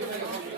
Thank you.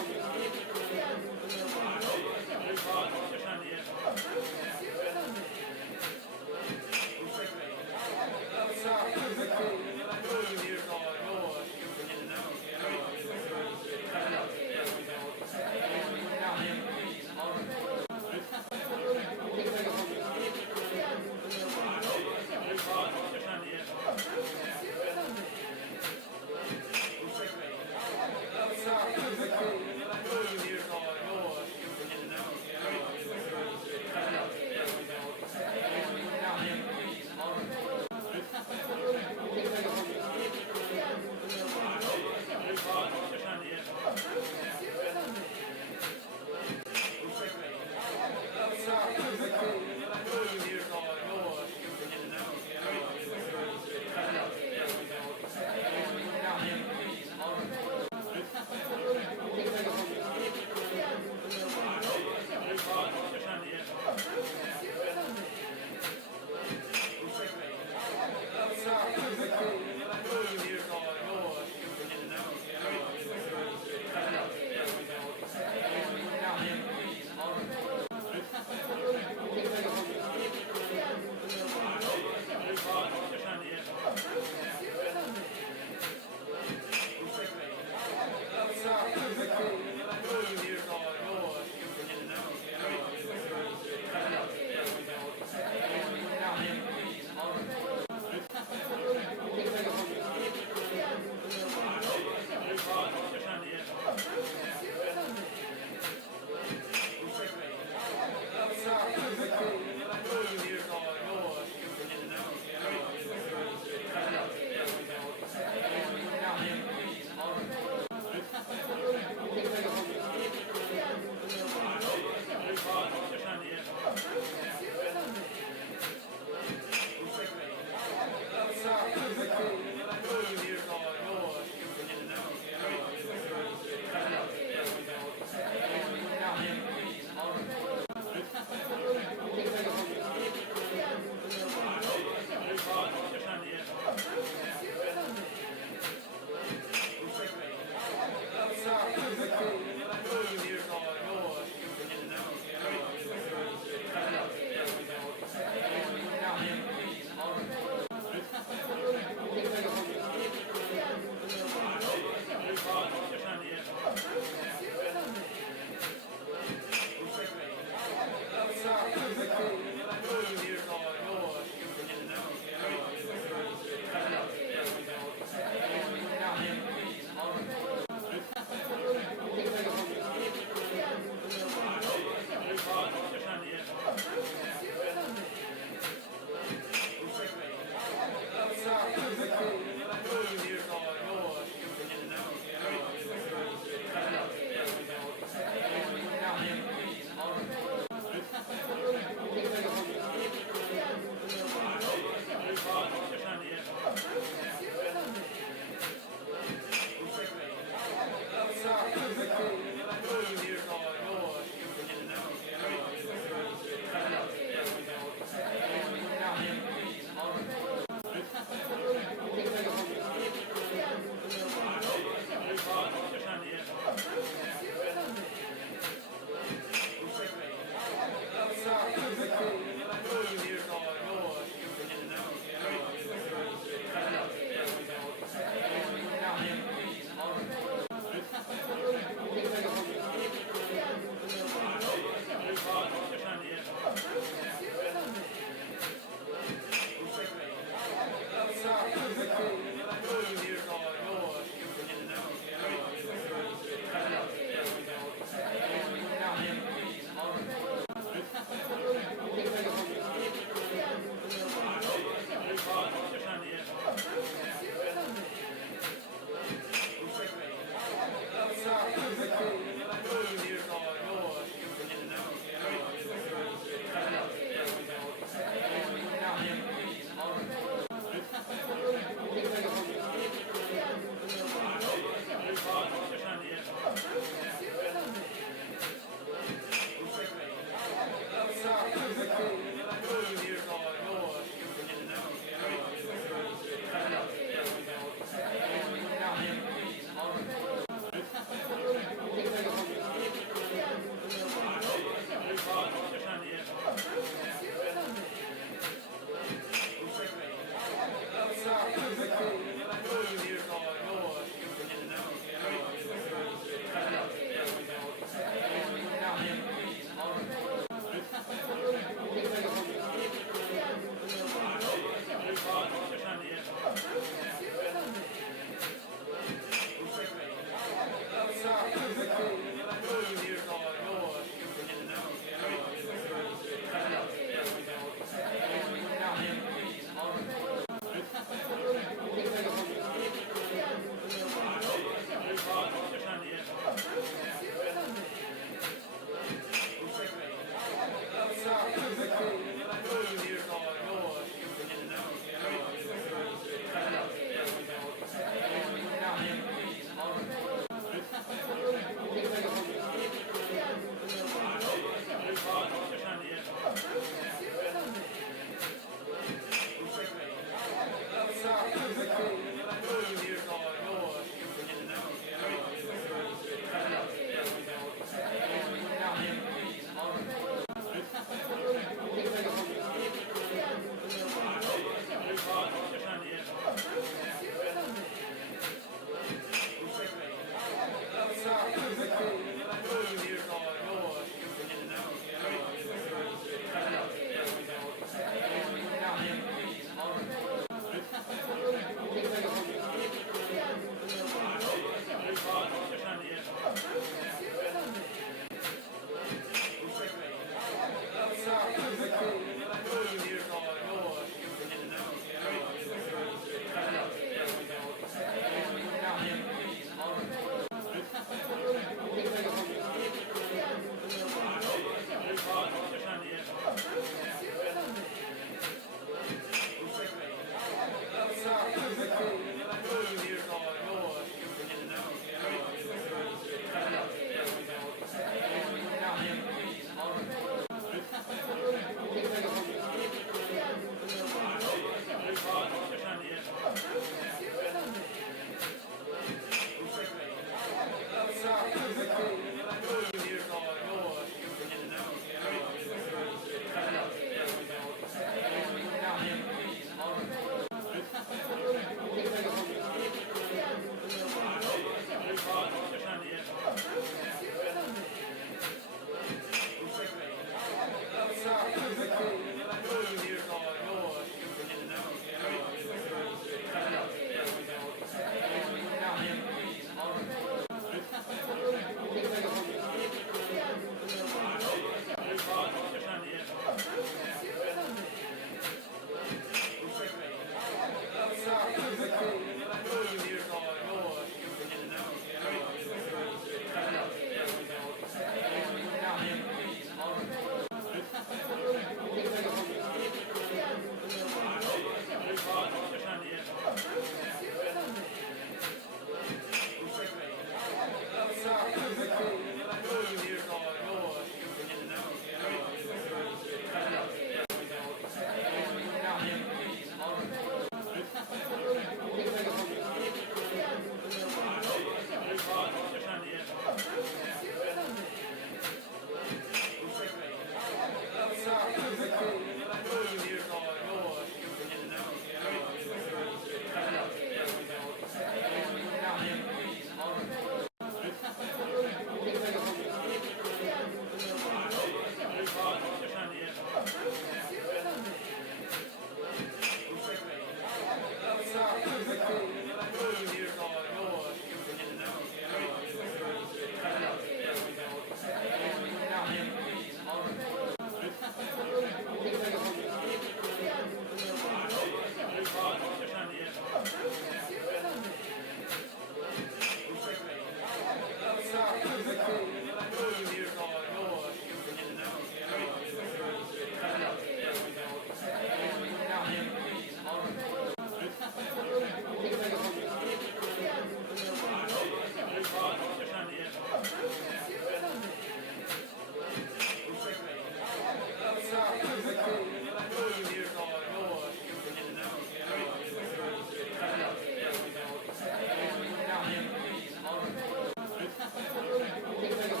Thank you.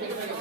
Thank you.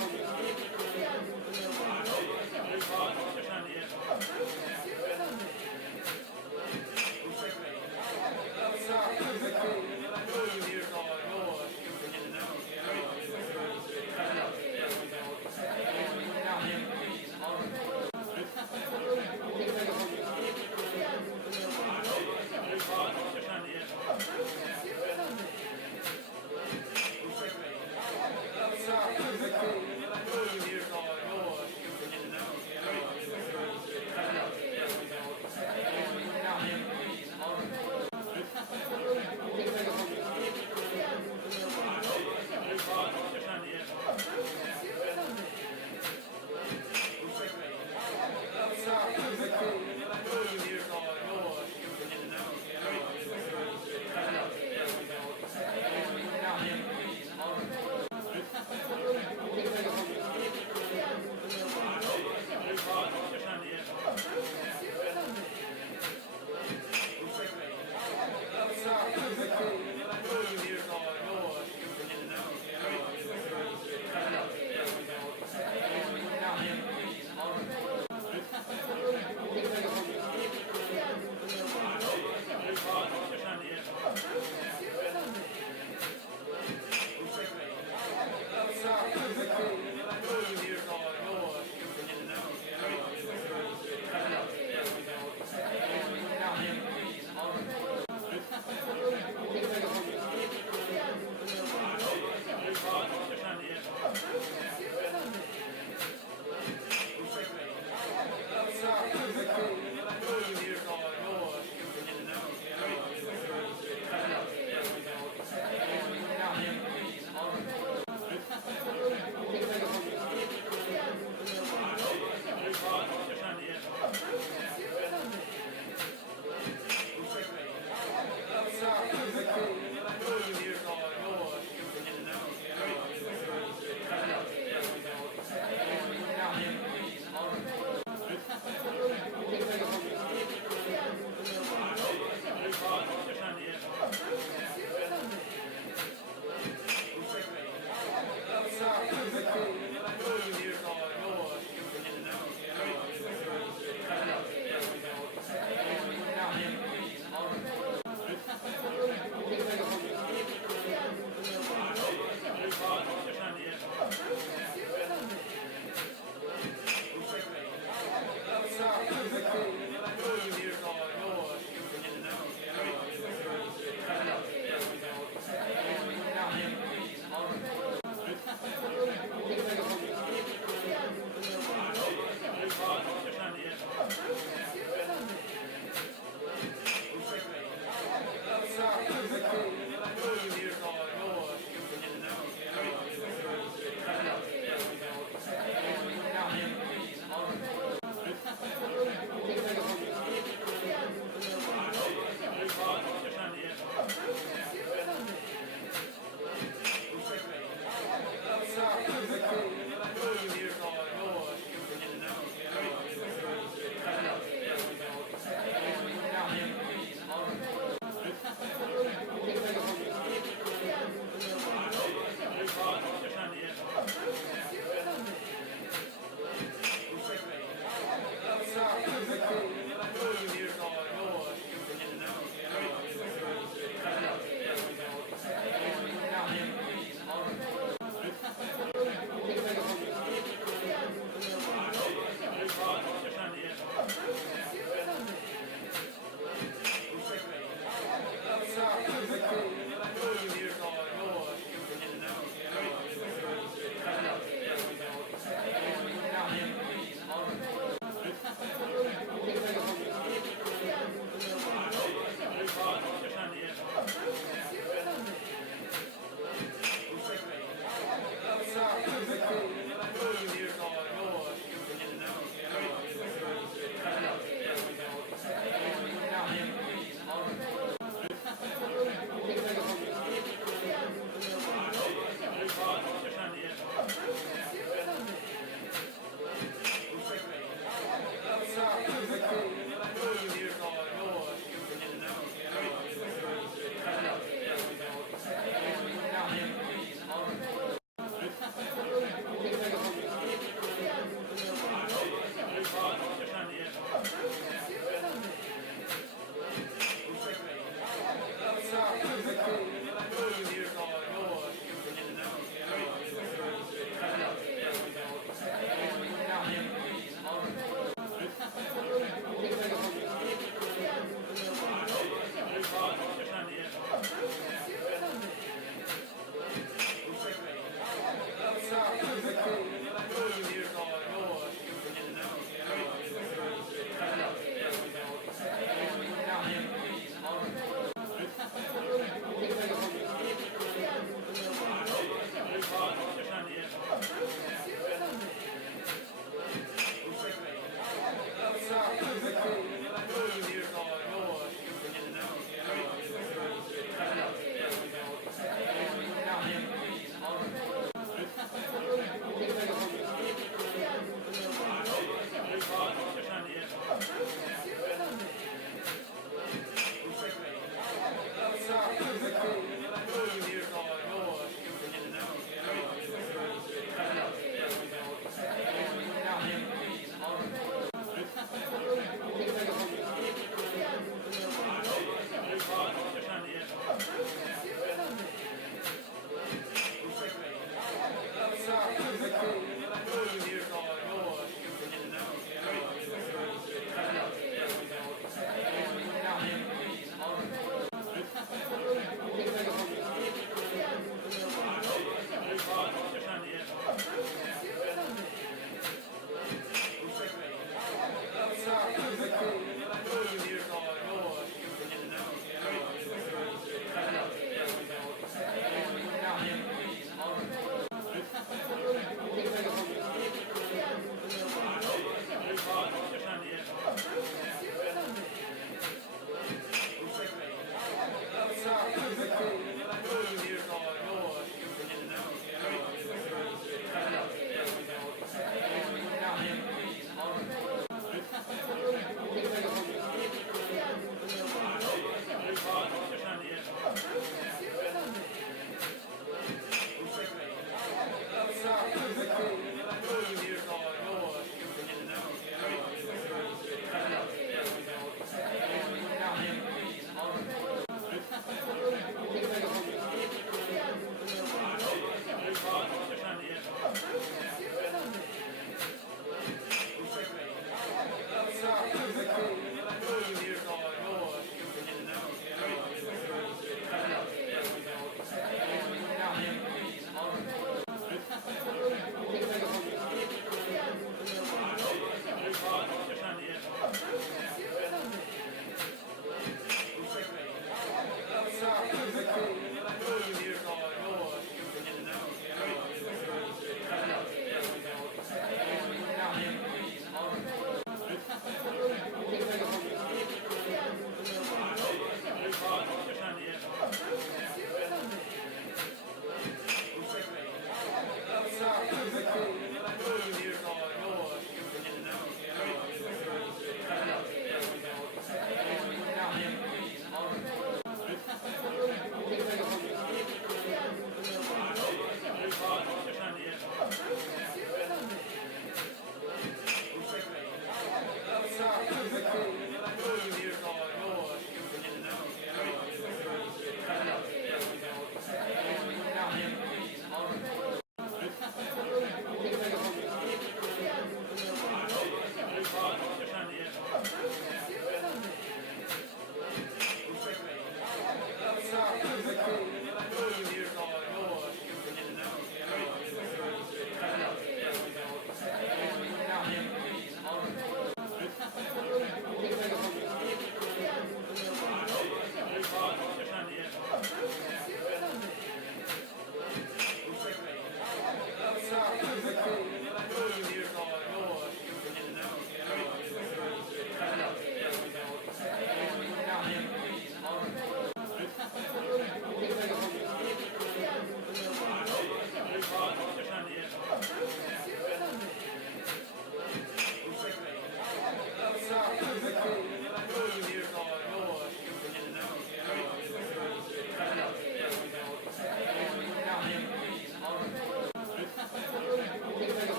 Thank you.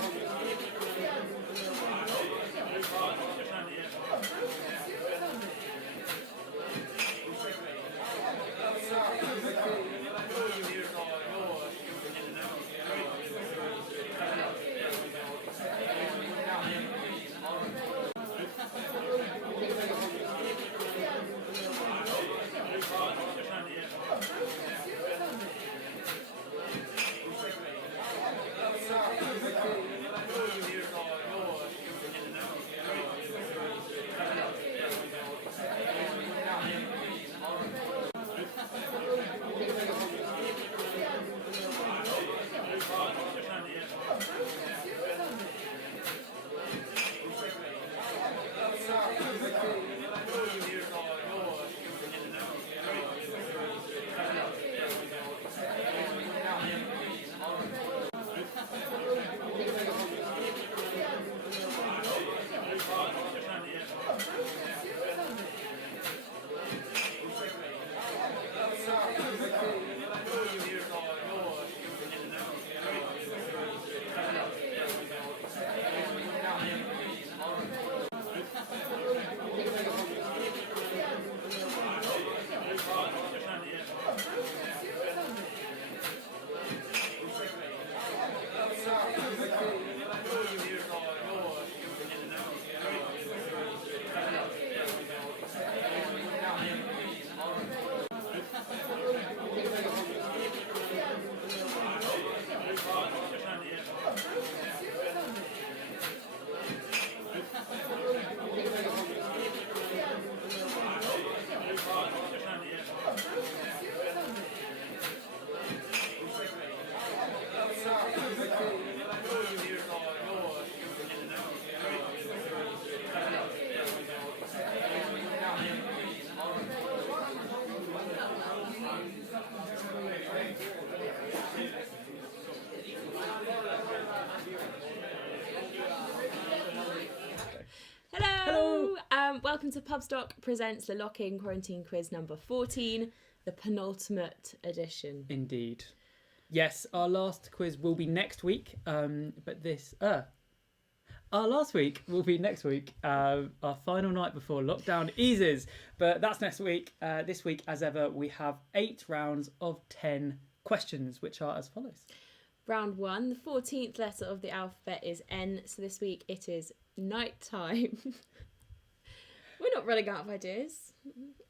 welcome to Pubstock presents the Lock-In Quarantine Quiz number 14, the penultimate edition. Indeed. Yes, our last quiz will be next week, but this... Our last week will be next week, our final night before lockdown eases. But that's next week. This week, as ever, we have 8 rounds of 10 questions, which are as follows. Round 1, the 14th letter of the alphabet is N, so this week it is night time. We're not running out of ideas,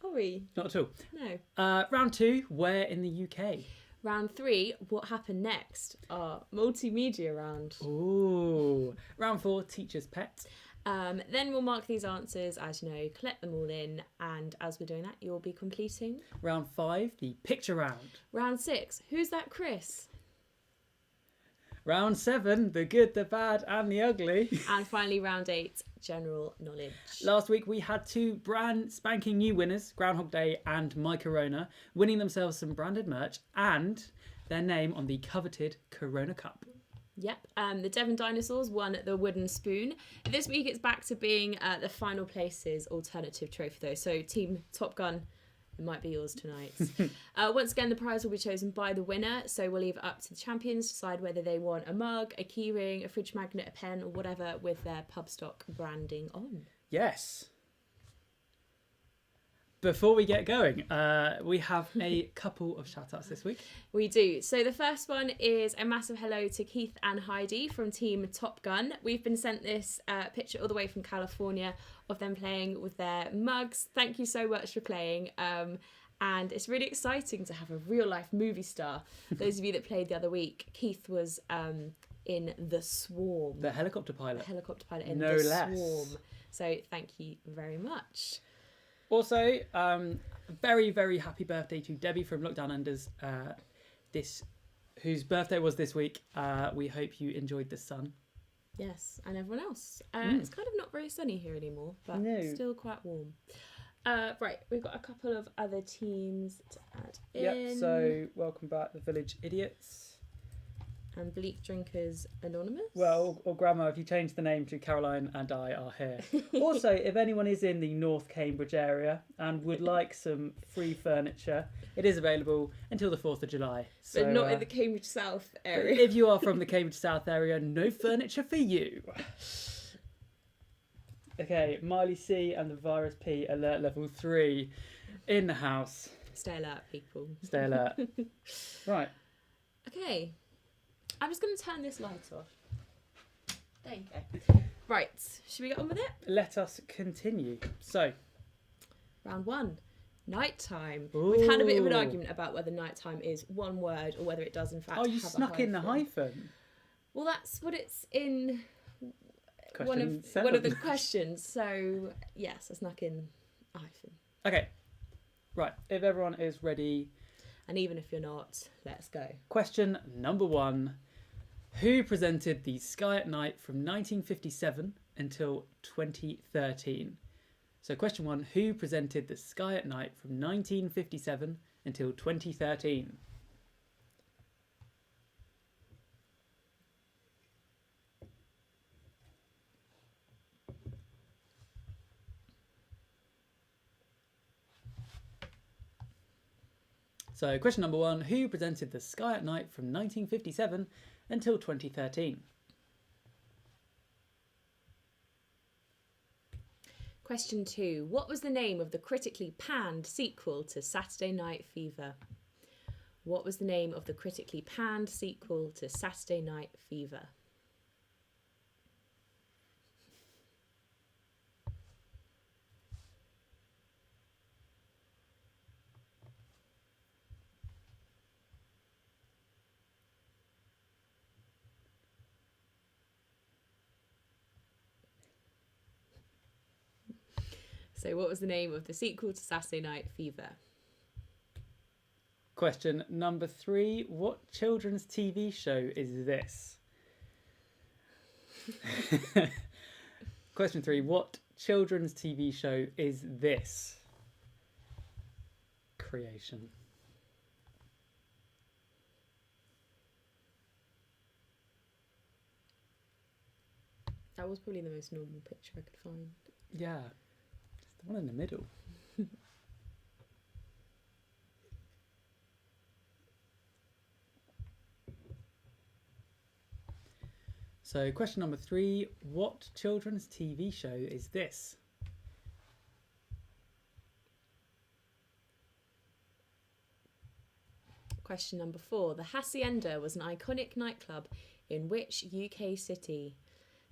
are we? Not at all. No. Round 2, where in the UK? Round 3, what happened next? Our multimedia round. Ooh. Round 4, teacher's pet. Then we'll mark these answers, as you know, collect them all in, and as we're doing that, you'll be completing. Round 5, the picture round. Round 6, who's that Chris? Round 7, the good, the bad, and the ugly. And finally, round 8, general knowledge. Last week we had 2 brand spanking new winners, Groundhog Day and My Corona, winning themselves some branded merch and their name on the coveted Corona Cup. Yep, the Devon Dinosaurs won the wooden spoon. This week it's back to being the final places alternative trophy though. So Team Top Gun, it might be yours tonight. Once again, the prize will be chosen by the winner. So we'll leave it up to the champions to decide whether they want a mug, a keyring, a fridge magnet, a pen, or whatever with their Pubstock branding on. Yes. Before we get going, we have a couple of shout-outs this week. We do. So the first one is a massive hello to Keith and Heidi from Team Top Gun. We've been sent this picture all the way from California of them playing with their mugs. Thank you so much for playing. And it's really exciting to have a real-life movie star. Those of you that played the other week, Keith was in The Swarm. The helicopter pilot. The helicopter pilot in No The less. Swarm. So thank you very much. Also, very, very happy birthday to Debbie from Lockdown Unders, whose birthday was this week. We hope you enjoyed the sun. Yes, and everyone else. It's kind of not very sunny here anymore, but still quite warm. Right, we've got a couple of other teams to add in. Yep, so welcome back, the Village Idiots. And Bleak Drinkers Anonymous. Well, or Grandma, if you change the name to Caroline and I are here. Also, if anyone is in the North Cambridge area and would like some free furniture, it is available until the 4th of July. So, but not in the Cambridge South area. If you are from the Cambridge South area, no furniture for you. Okay, Miley C and the Virus P alert level 3 in the house. Stay alert, people. Stay alert. Right. Okay. I'm just going to turn this light off. There you go. Right, should we get on with it? Let us continue. So, round 1, nighttime. Ooh. We've had a bit of an argument about whether nighttime is one word or whether it does in fact have a hyphen. Oh, you snuck in the hyphen. Well, that's what it's in Question one of the questions. So, yes, I snuck in a hyphen. Okay. Right, if everyone is ready. And even if you're not, let's go. Question number 1. Who presented the Sky at Night from 1957 until 2013? So question 1, who presented the Sky at Night from 1957 until 2013? So question number 1, who presented the Sky at Night from 1957 until 2013? Question 2, what was the name of the critically panned sequel to Saturday Night Fever? What was the name of the critically panned sequel to Saturday Night Fever? So what was the name of the sequel to Saturday Night Fever? Question number 3, what children's TV show is this? Question 3, what children's TV show is this? Creation. That was probably the most normal picture I could find. Yeah. The one in the middle. So question number 3, what children's TV show is this? Question number 4. The Hacienda was an iconic nightclub in which UK city?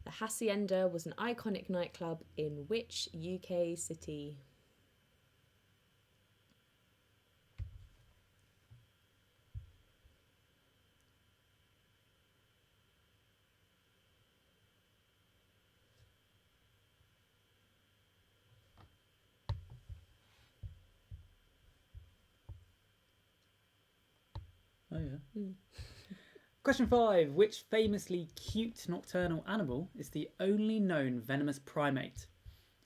The Hacienda was an iconic nightclub in which UK city? Oh yeah. Question 5. Which famously cute nocturnal animal is the only known venomous primate?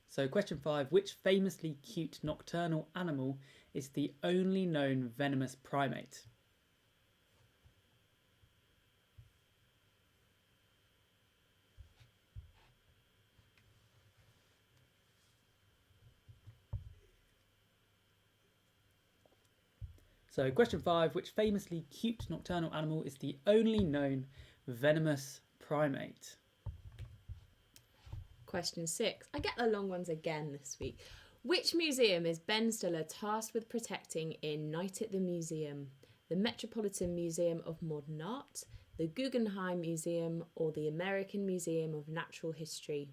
So question 5. Which famously cute nocturnal animal is the only known venomous primate? So question 5, which famously cute nocturnal animal is the only known venomous primate? Question 6. I get the long ones again this week. Which museum is Ben Stiller tasked with protecting in Night at the Museum? The Metropolitan Museum of Modern Art, the Guggenheim Museum, or the American Museum of Natural History?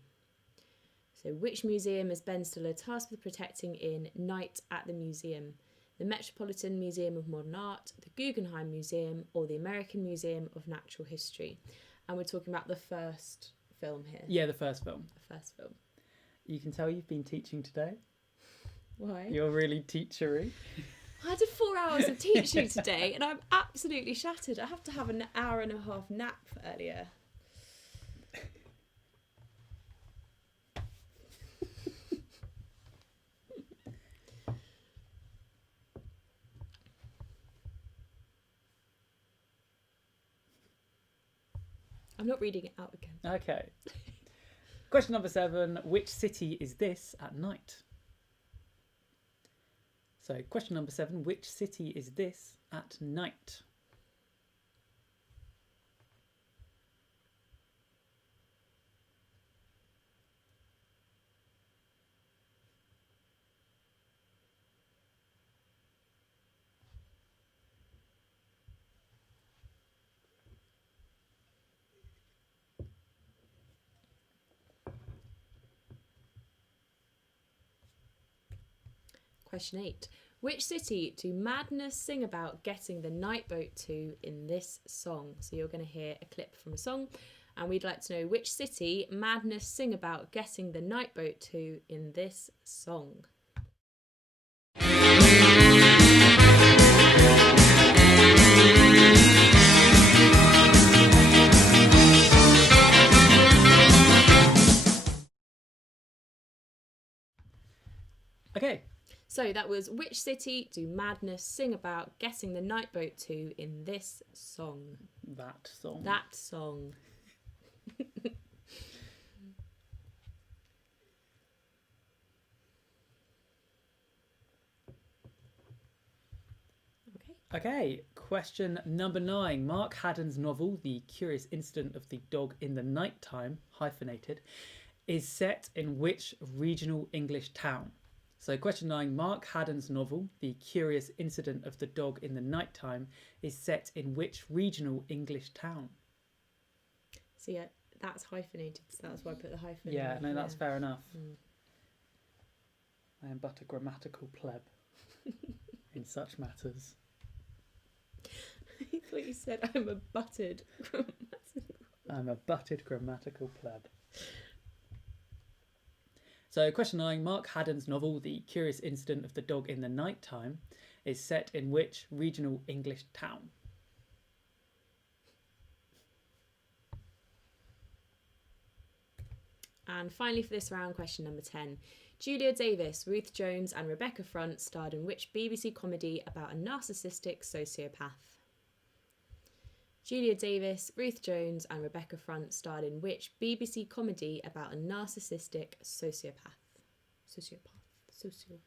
So which museum is Ben Stiller tasked with protecting in Night at the Museum? The Metropolitan Museum of Modern Art, the Guggenheim Museum, or the American Museum of Natural History? And we're talking about the first film here. Yeah, the first film. The first film. You can tell you've been teaching today. Why? You're really teachery. I did 4 hours of teaching today and I'm absolutely shattered. I have to have an hour and a half nap earlier. I'm not reading it out again. Okay. Question number 7. Which city is this at night? So question number 7. Which city is this at night? Question 8. Which city do Madness sing about getting the night boat to in this song? So you're going to hear a clip from a song and we'd like to know which city Madness sing about getting the night boat to in this song. Okay. So that was which city do Madness sing about getting the night boat to in this song? That song. That song. Okay, question number 9. Mark Haddon's novel, The Curious Incident of the Dog in the Nighttime, hyphenated, is set in which regional English town? So question 9. Mark Haddon's novel, The Curious Incident of the Dog in the Nighttime, is set in which regional English town? So yeah, that's hyphenated, so that's why I put the hyphen. Yeah, in. no, that's fair enough. Mm. I am but a grammatical pleb in such matters. I thought you said I'm a buttered grammatical. I'm a butted grammatical pleb. So question 9. Mark Haddon's novel, The Curious Incident of the Dog in the Nighttime, is set in which regional English town? And finally for this round, question number 10. Julia Davis, Ruth Jones and Rebecca Front starred in which BBC comedy about a narcissistic sociopath? Julia Davis, Ruth Jones and Rebecca Front starred in which BBC comedy about a narcissistic sociopath? Sociopath.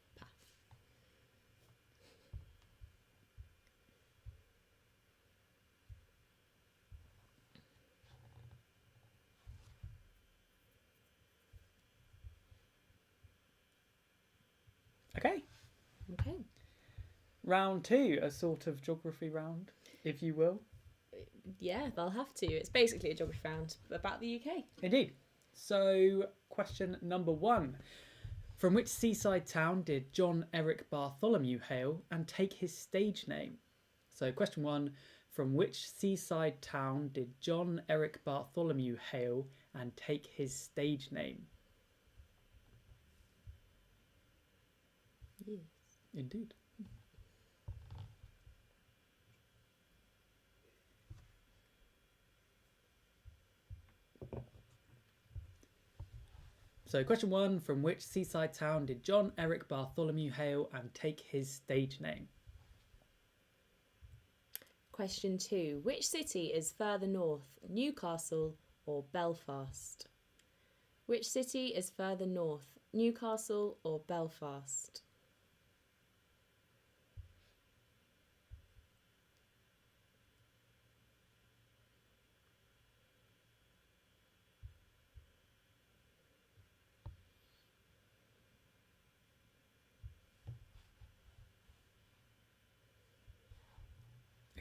Okay. Okay. Round 2, a sort of geography round, if you will. Yeah, they'll have to. It's basically a geography round about the UK. Indeed. So, question number 1. From which seaside town did John Eric Bartholomew hail and take his stage name? So, question 1. From which seaside town did John Eric Bartholomew hail and take his stage name? Yes. Indeed. So, question 1. From which seaside town did John Eric Bartholomew hail and take his stage name? Question 2. Which city is further north, Newcastle or Belfast? Which city is further north, Newcastle or Belfast?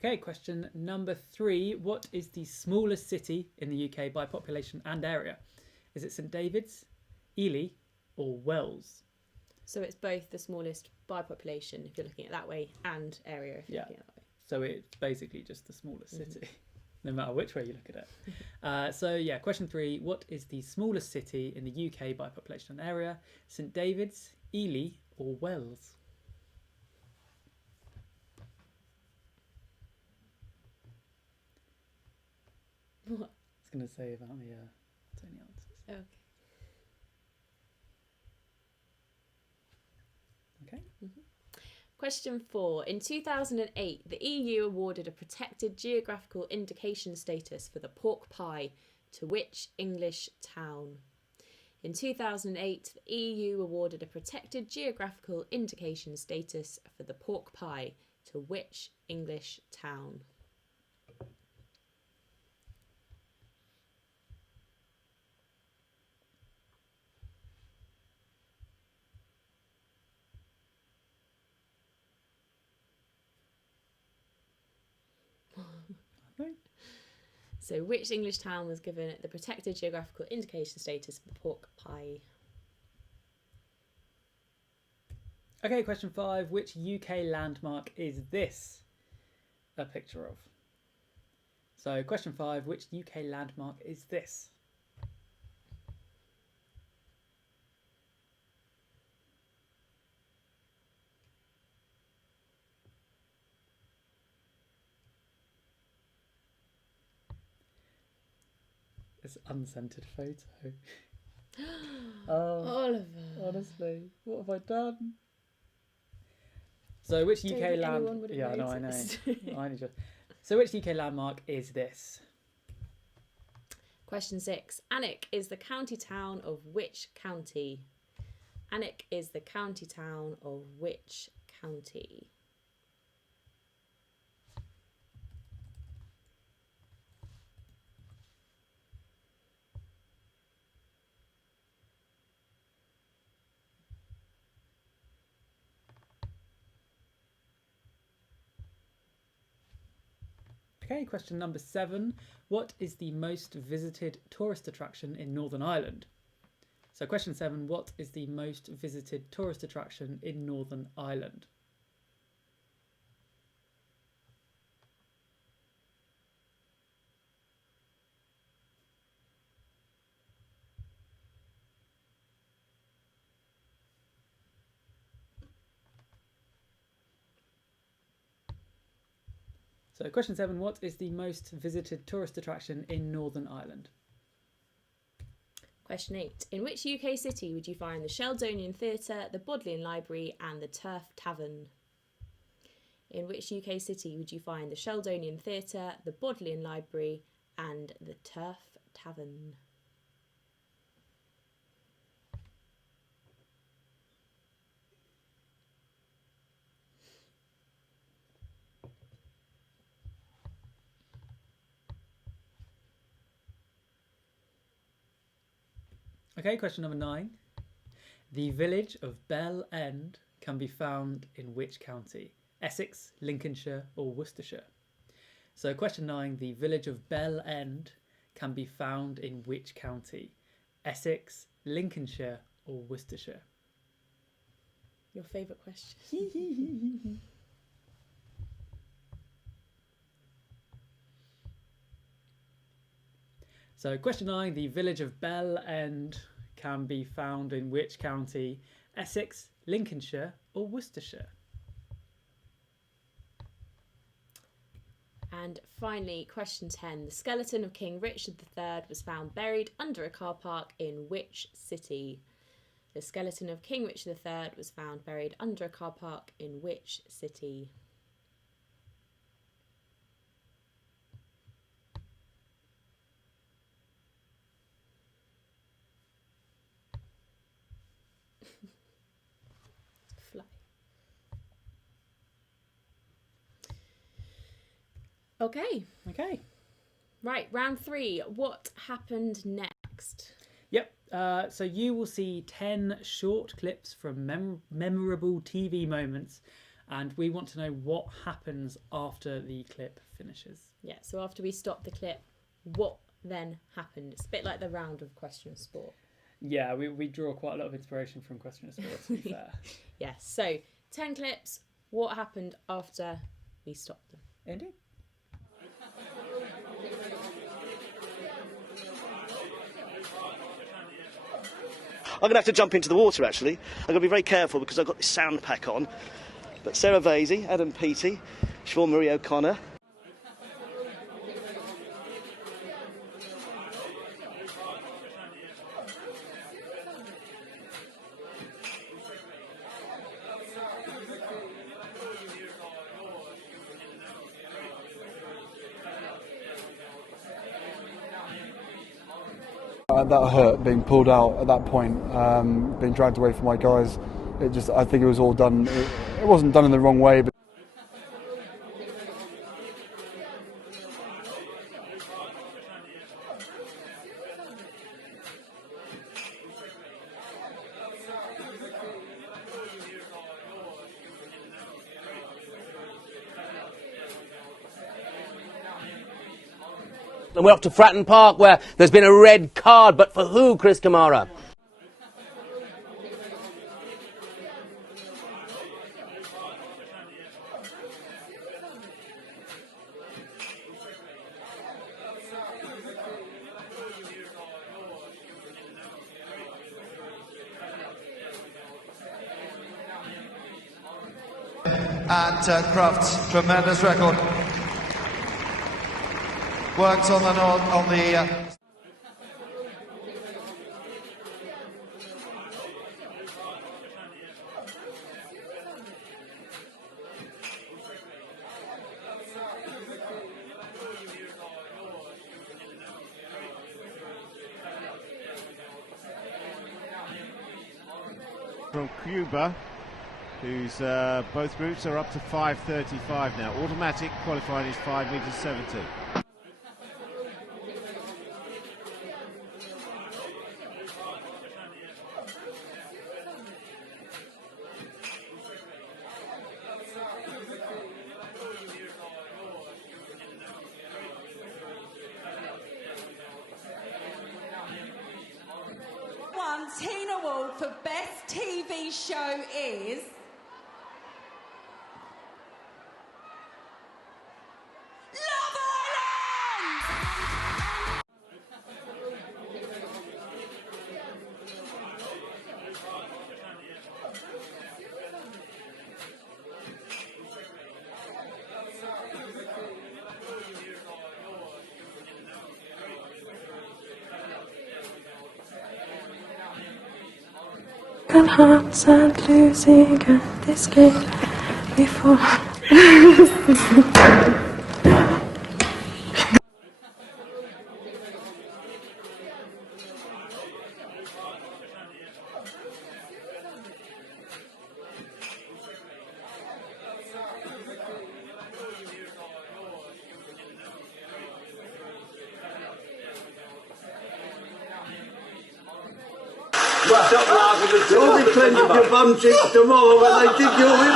Okay, question number 3. What is the smallest city in the UK by population and area? Is it St David's, Ely, or Wells? So it's both the smallest by population, if you're looking at it that way, and area, if you're looking at it that way. So it's basically just the smallest city, no matter which way you look at it. So yeah, question 3. What is the smallest city in the UK by population and area? St David's, Ely, or Wells? What? I was going to say about the Tony answers. Okay. Okay. Question 4. In 2008, the EU awarded a protected geographical indication status for the pork pie to which English town? In 2008, the EU awarded a protected geographical indication status for the pork pie to which English town? So, which English town was given the protected geographical indication status for the pork pie? Okay, question 5. Which UK landmark is this a picture of? So, question 5. Which UK landmark is this? This unscented photo. Oh, Oliver. honestly, what have I done? So, which Don't UK think land? anyone would have Yeah, no, I know. noticed. I need to. So, which UK landmark is this? Question 6. Alnwick is the county town of which county? Alnwick is the county town of which county? Okay, question number 7. What is the most visited tourist attraction in Northern Ireland? So, question 7. What is the most visited tourist attraction in Northern Ireland? So, question 7. What is the most visited tourist attraction in Northern Ireland? Question 8. In which UK city would you find the Sheldonian Theatre, the Bodleian Library and the Turf Tavern? In which UK city would you find the Sheldonian Theatre, the Bodleian Library and the Turf Tavern? Okay, question number 9. The village of Bell End can be found in which county? Essex, Lincolnshire, or Worcestershire? So question 9. The village of Bell End can be found in which county? Essex, Lincolnshire, or Worcestershire? Your favourite question. So question 9. The village of Bell End can be found in which county? Essex, Lincolnshire, or Worcestershire? And finally, question 10. The skeleton of King Richard III was found buried under a car park in which city? The skeleton of King Richard III was found buried under a car park in which city? Fly. Okay. Right, round 3. What happened next? Yep. So you will see 10 short clips from memorable TV moments, and we want to know what happens after the clip finishes. Yeah, so after we stop the clip, what then happened? It's a bit like the round of Question of Sport. Yeah, we draw quite a lot of inspiration from Question of Sport, to be fair. Yes, so 10 clips, what happened after we stopped them? Indeed. I'm going to have to jump into the water, actually. I've got to be very careful because I've got this sound pack on. But Sarah Vasey, Adam Peaty, Siobhan Marie O'Connor. That hurt, being pulled out at that point, being dragged away from my guys. I think it was all done. It wasn't done in the wrong way, but. And we're off to Fratton Park, where there's been a red card, but for who, Chris Kamara? And Croft's tremendous record. Works on the from Cuba, who's both groups are up to 5:35 now. Automatic qualifying is 5 meters 70. Tina Award for Best TV Show is... Love Island! Hearts and losing at this game before. Stop laughing at all. You'll be cleaning your bum cheeks tomorrow when they dig you in.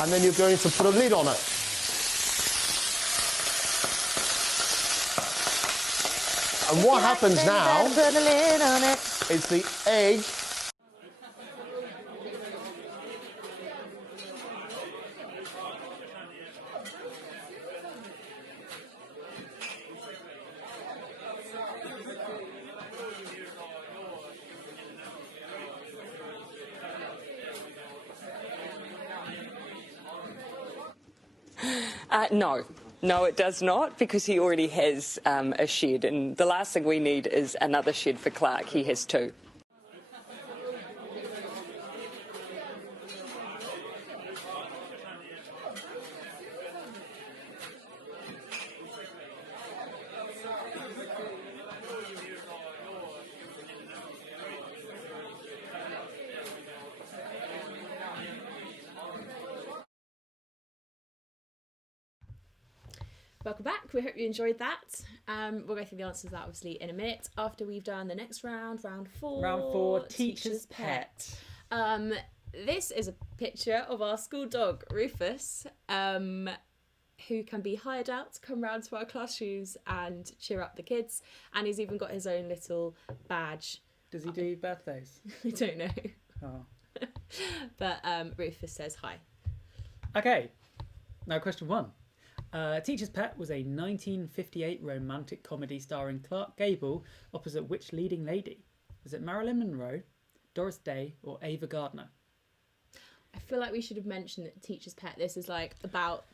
And then you're going to put a lid on it. And what happens now is the egg No. No, it does not, because he already has a shed, and the last thing we need is another shed for Clark. He has two. Welcome back. We hope you enjoyed that. We'll go through the answers to that obviously in a minute after we've done the next round, round 4. Round 4, Teacher's Pet. This is a picture of our school dog, Rufus, who can be hired out to come round to our classrooms and cheer up the kids. And he's even got his own little badge. Does he do birthdays? I don't know. Oh. But Rufus says hi. Okay, now question 1. Teacher's Pet was a 1958 romantic comedy starring Clark Gable opposite which leading lady? Was it Marilyn Monroe, Doris Day, or Ava Gardner? I feel like we should have mentioned that Teacher's Pet, this is like about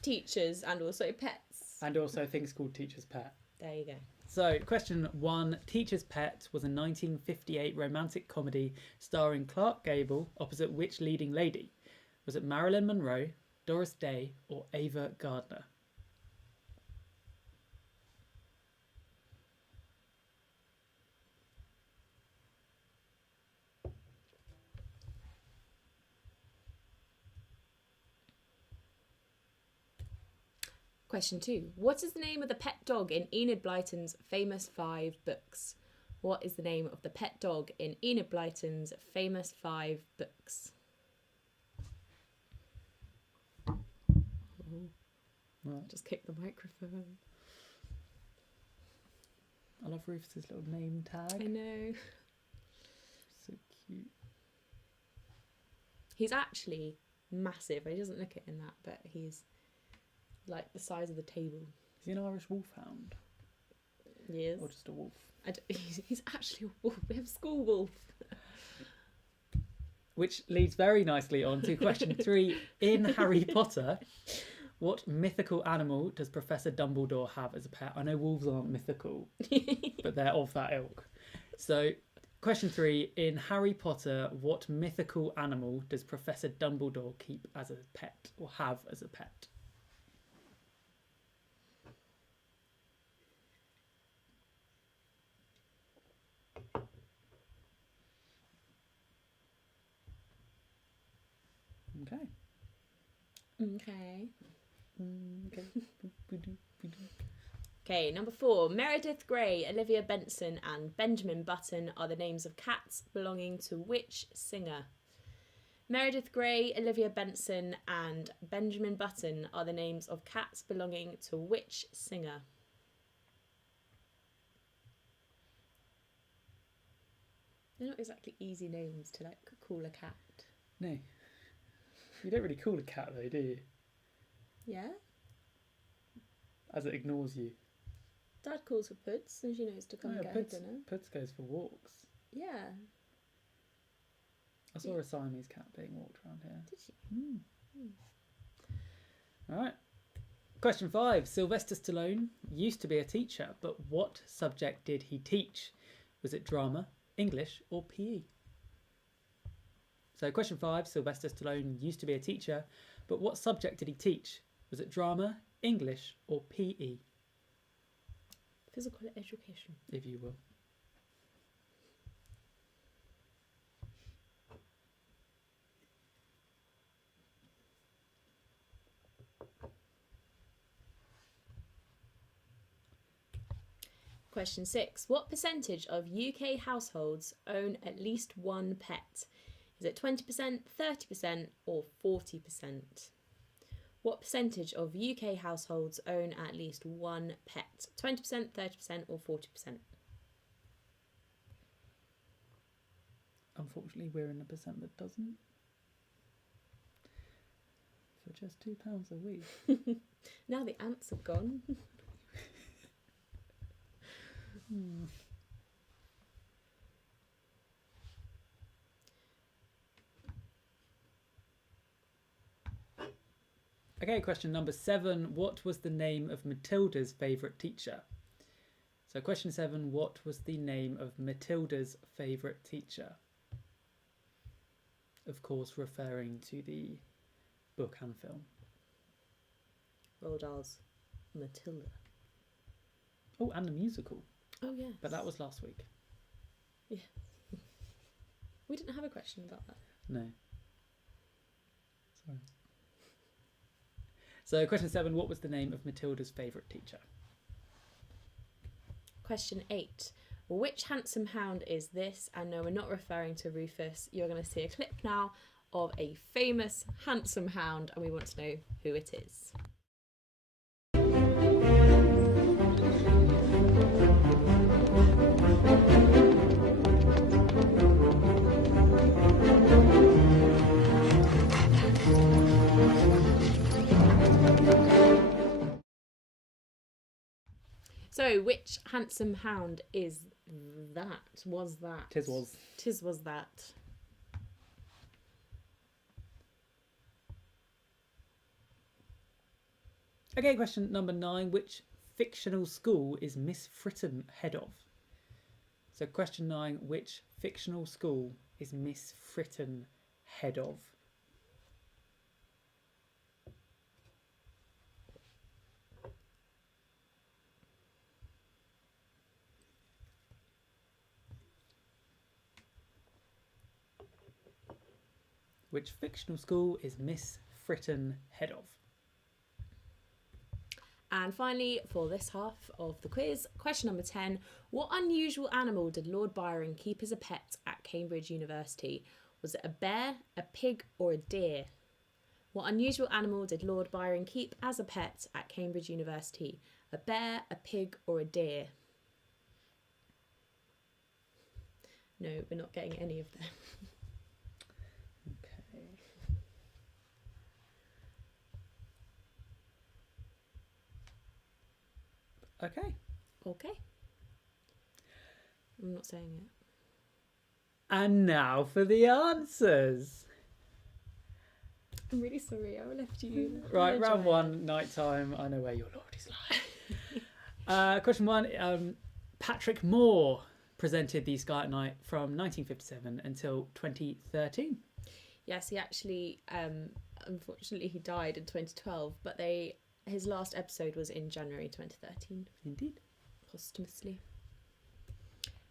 teachers and also pets. And also things called Teacher's Pet. There you go. So, question 1. Teacher's Pet was a 1958 romantic comedy starring Clark Gable opposite which leading lady? Was it Marilyn Monroe, Doris Day, or Ava Gardner? Question 2. What is the name of the pet dog in Enid Blyton's famous 5 books? What is the name of the pet dog in Enid Blyton's famous 5 books? Right. Just kick the microphone. I love Rufus's little name tag. I know. So cute. He's actually massive. He doesn't look it in that, but he's like the size of the table. Is he an Irish wolfhound? Yes. Or just a wolf? He's actually a wolf. We have a school wolf. Which leads very nicely on to question 3. In Harry Potter, what mythical animal does Professor Dumbledore have as a pet? I know wolves aren't mythical, but they're of that ilk. So, question 3. In Harry Potter, what mythical animal does Professor Dumbledore keep as a pet, or have as a pet? Okay. Okay. Okay, number 4. Meredith Grey, Olivia Benson and Benjamin Button are the names of cats belonging to which singer? Meredith Grey, Olivia Benson and Benjamin Button are the names of cats belonging to which singer? They're not exactly easy names to like call a cat. No. You don't really call a cat though, do you? Yeah? As it ignores you. Dad calls for Puds and she knows to come and get her dinner. Puds goes for walks. Yeah. I saw a Siamese cat being walked around here. Did you? Alright. Question 5. Sylvester Stallone used to be a teacher, but what subject did he teach? Was it drama, English, or PE? So question 5. Sylvester Stallone used to be a teacher, but what subject did he teach? Was it drama, English, or PE? Physical education. If you will. Question 6. What percentage of UK households own at least one pet? Is it 20%, 30%, or 40%? What percentage of UK households own at least one pet? 20%, 30%, or 40%? Unfortunately, we're in the percent that doesn't. For just £2 a week. Now the ants have gone. Okay, question number 7. What was the name of Matilda's favourite teacher? So question 7, what was the name of Matilda's favourite teacher? Of course, referring to the book and film. Roald Dahl's Matilda. Oh, and the musical. Oh, yes. But that was last week. Yeah. We didn't have a question about that. No. Sorry. So question 7, what was the name of Matilda's favourite teacher? Question 8. Which handsome hound is this? And no, we're not referring to Rufus. You're going to see a clip now of a famous handsome hound, and we want to know who it is. So, which handsome hound is that? Was that? Tis was. Tis was that. Okay, question number 9. Which fictional school is Miss Fritton head of? So question 9, which fictional school is Miss Fritton head of? Which fictional school is Miss Fritton head of? And finally, for this half of the quiz, question number 10. What unusual animal did Lord Byron keep as a pet at Cambridge University? Was it a bear, a pig, or a deer? What unusual animal did Lord Byron keep as a pet at Cambridge University? A bear, a pig, or a deer? No, we're not getting any of them. Okay. Okay. I'm not saying it. And now for the answers. I'm really sorry, I left you. Right, round 1, night time. I know where your loyalties lie. Question 1. Patrick Moore presented the Sky at Night from 1957 until 2013. Yes, he actually, unfortunately, he died in 2012, but his last episode was in January 2013. Indeed. Posthumously.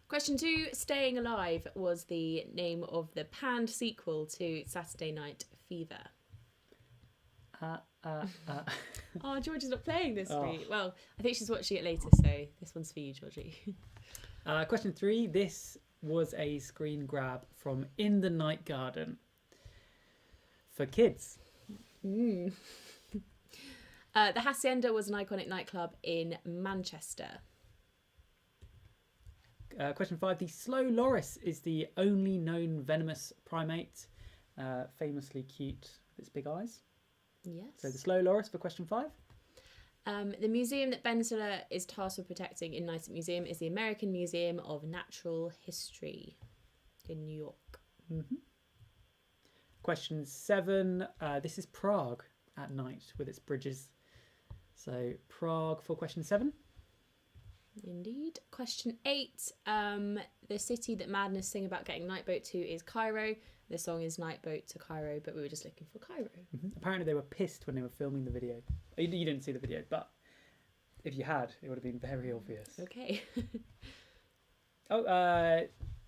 Question 2. Staying Alive was the name of the panned sequel to Saturday Night Fever. Oh, Georgie's not playing this week. Well, I think she's watching it later, so this one's for you, Georgie. Question 3. This was a screen grab from In the Night Garden for kids. The Hacienda was an iconic nightclub in Manchester. Question 5. The slow loris is the only known venomous primate, famously cute with its big eyes. Yes. So the slow loris for question 5. The museum that Ben Stiller is tasked with protecting in Night at Museum is the American Museum of Natural History in New York. Mm-hmm. Question 7. This is Prague at night with its bridges. So Prague for question 7. Indeed. Question 8. The city that Madness sing about getting Nightboat to is Cairo. The song is Nightboat to Cairo, but we were just looking for Cairo. Mm-hmm. Apparently they were pissed when they were filming the video. You didn't see the video, but if you had, it would have been very obvious. Okay.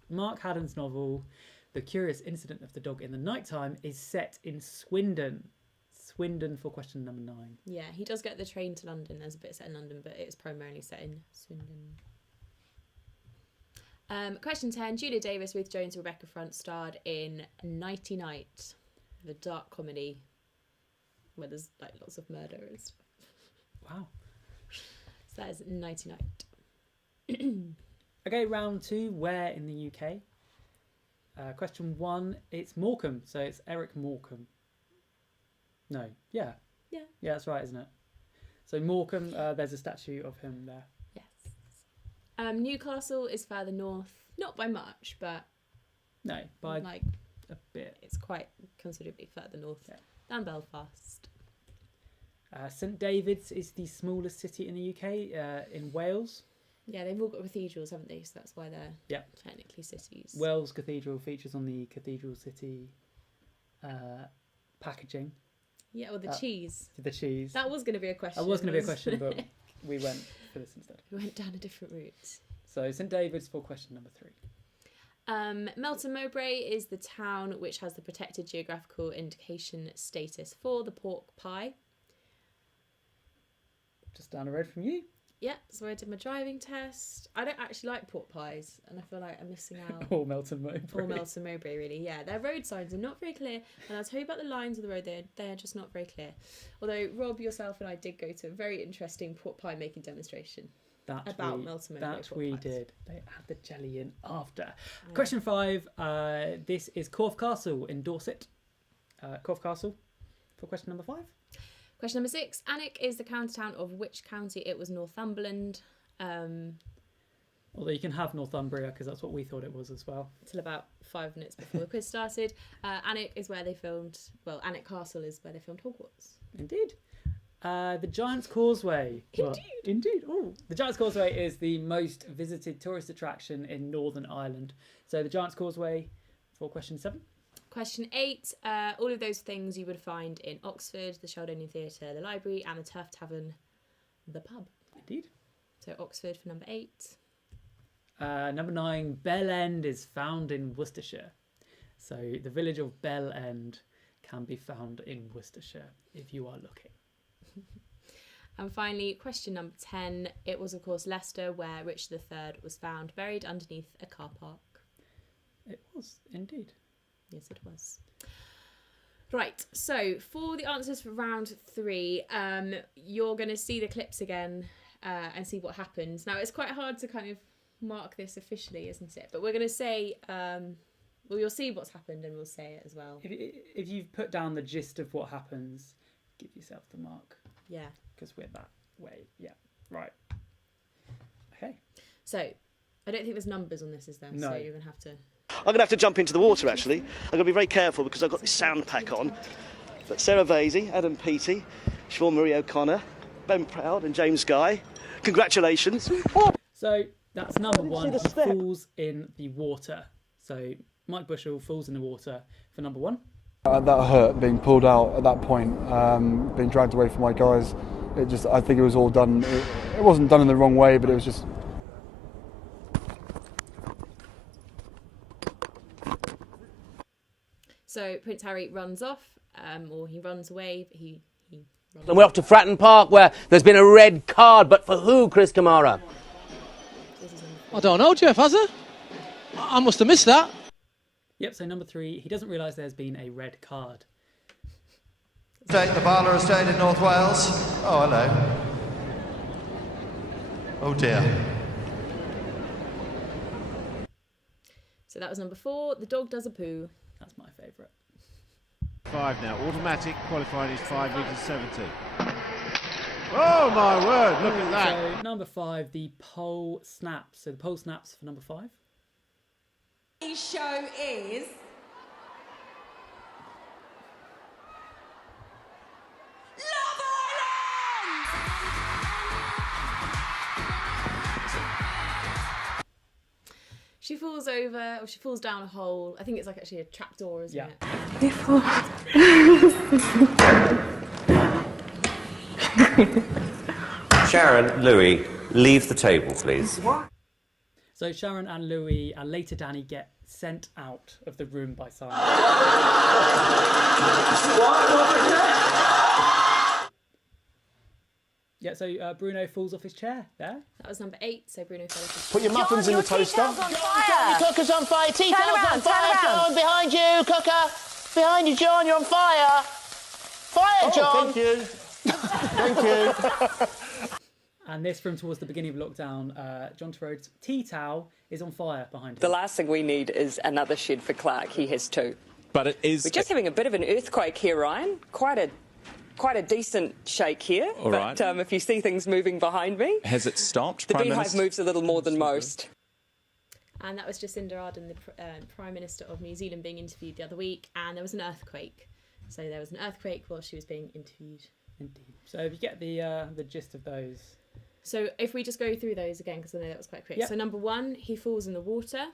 Mark Haddon's novel, The Curious Incident of the Dog in the Nighttime, is set in Swindon. Swindon for question number 9. Yeah, he does get the train to London. There's a bit set in London, but it's primarily set in Swindon. Question 10. Julia Davis, Ruth Jones, Rebecca Front starred in Nighty Night, the dark comedy where there's like lots of murder and stuff. Wow. So that is Nighty Night. Okay, round 2. Where in the UK? Question 1. It's Morecambe, so it's Eric Morecambe. No, yeah. Yeah. Yeah, that's right, isn't it? So Morecambe, there's a statue of him there. Yes. Newcastle is further north, not by much, but no, by like a bit. It's quite considerably further north than Belfast. St David's is the smallest city in the UK, in Wales. Yeah, they've all got cathedrals, haven't they? So that's why they're technically cities. Wales Cathedral features on the Cathedral City packaging. Yeah, or the cheese. The cheese. That was going to be a question. That was going to be a question, but we went for this instead. We went down a different route. So St David's for question number 3. Melton Mowbray is the town which has the protected geographical indication status for the pork pie. Just down the road from you. Yep, so I did my driving test. I don't actually like pork pies, and I feel like I'm missing out. Or Melton Mowbray. Or Melton Mowbray, really, yeah. Their road signs are not very clear, and I'll tell you about the lines of the road, they're just not very clear. Although Rob, yourself, and I did go to a very interesting pork pie making demonstration about Melton Mowbray. That we did. They add the jelly in after. Question 5. This is Corfe Castle in Dorset. Corfe Castle for question number 5. Question number 6. Alnwick is the county town of which county? It was Northumberland. Although you can have Northumbria because that's what we thought it was as well. Until about 5 minutes before the quiz started. Alnwick is where they filmed, well, Alnwick Castle is where they filmed Hogwarts. Indeed. The Giant's Causeway. Indeed. Oh, the Giant's Causeway is the most visited tourist attraction in Northern Ireland. So the Giant's Causeway for question 7. Question 8. All of those things you would find in Oxford, the Sheldonian Theatre, the library, and the Turf Tavern, the pub. Indeed. So Oxford for number 8. Number 9. Bell End is found in Worcestershire. So the village of Bell End can be found in Worcestershire if you are looking. And finally, question number 10. It was, of course, Leicester, where Richard III was found buried underneath a car park. It was, indeed. Yes, it was. Right, so for the answers for round 3, you're going to see the clips again and see what happens. Now, it's quite hard to kind of mark this officially, isn't it? But we're going to say, well, you'll see what's happened and we'll say it as well. If you've put down the gist of what happens, give yourself the mark. Yeah. Because we're that way. Yeah, right. Okay. So, I don't think there's numbers on this, is there? No. So you're going to have to... I'm going to have to jump into the water, actually. I'm going to be very careful because I've got this sound pack on. But Sarah Vasey, Adam Peaty, Siobhan Marie O'Connor, Ben Proud and James Guy, congratulations. So that's number 1, he falls in the water. So Mike Bushell falls in the water for number 1. That hurt, being pulled out at that point, being dragged away from my guys. I think it was all done, it wasn't done in the wrong way, but it was just... So Prince Harry runs off, or he runs away, but he runs And we're off to Fratton Park where there's been a red card, but for who, Chris Kamara? I don't know, Jeff, has there? I must have missed that. Yep, so number 3, he doesn't realise there's been a red card. State, the Barlow Estate in North Wales. Oh, hello. Oh dear. So that was number 4. The dog does a poo. That's my favourite. 5 now. Automatic qualifying is 5 metres 70. Oh my word, look at that. So number 5, the pole snaps. So the pole snaps for number 5. The show is... She falls over, or she falls down a hole. I think it's like actually a trapdoor, isn't it? Before. Sharon, Louis, leave the table, please. So Sharon and Louis and later Danny get sent out of the room by Simon. Yeah, so Bruno falls off his chair there. That was number 8, so Bruno fell off his chair. Put your muffins in the toaster. Your cooker's on fire. Tea Turn towel's around, on turn fire. around. John, behind you, cooker. Behind you, John, you're on fire. Fire, John. Thank you. Thank you. And this from towards the beginning of lockdown, John Torrode's tea towel is on fire behind him. The last thing we need is another shed for Clark. He has 2. But it is... We're just having a bit of an earthquake here, Ryan. Quite a decent shake here. All right. But if you see things moving behind me... Has it stopped, The Prime beehive Minister? moves a little more than most. And that was Jacinda Ardern, the Prime Minister of New Zealand, being interviewed the other week, and there was an earthquake. So there was an earthquake while she was being interviewed. Indeed. So if you get the gist of those... So if we just go through those again, because I know that was quite quick. Yep. So number 1, he falls in the water.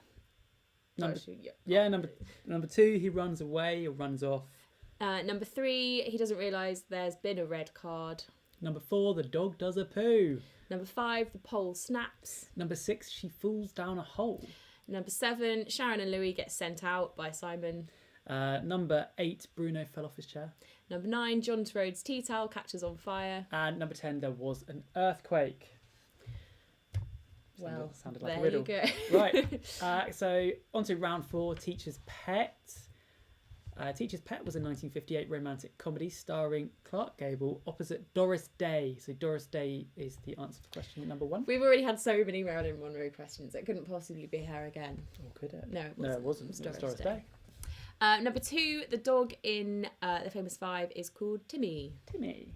Number 2, he runs away or runs off. Number 3, he doesn't realise there's been a red card. Number 4, the dog does a poo. Number 5, the pole snaps. Number 6, she falls down a hole. Number 7, Sharon and Louis get sent out by Simon. Number 8, Bruno fell off his chair. Number 9, John Torrode's tea towel catches on fire. And number 10, there was an earthquake. Well, sounded like there a riddle. you go. Right. So on to round 4, Teacher's Pet. Teacher's Pet was a 1958 romantic comedy starring Clark Gable opposite Doris Day. So Doris Day is the answer to question number 1. We've already had so many Marilyn Monroe questions. It couldn't possibly be her again. Or could it? No, it wasn't. No, it wasn't. It was Doris Day. Number 2, the dog in The Famous Five is called Timmy. Timmy.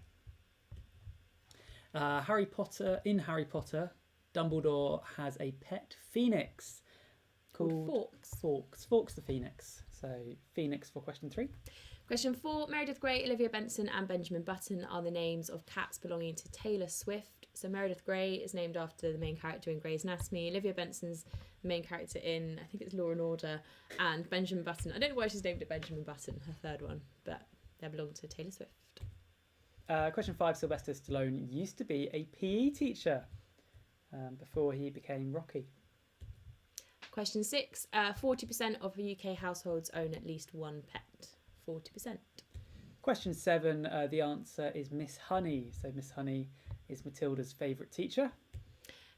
Harry Potter, Dumbledore has a pet phoenix called Fawkes. Fawkes the Phoenix. So Phoenix for question 3. Question 4, Meredith Grey, Olivia Benson and Benjamin Button are the names of cats belonging to Taylor Swift. So Meredith Grey is named after the main character in Grey's Anatomy. Olivia Benson's the main character in, I think it's Law and Order. And Benjamin Button, I don't know why she's named it Benjamin Button, her third one, but they belong to Taylor Swift. Question 5, Sylvester Stallone used to be a PE teacher before he became Rocky. Question 6, 40% of UK households own at least one pet. 40%. Question 7, the answer is Miss Honey. So Miss Honey is Matilda's favourite teacher.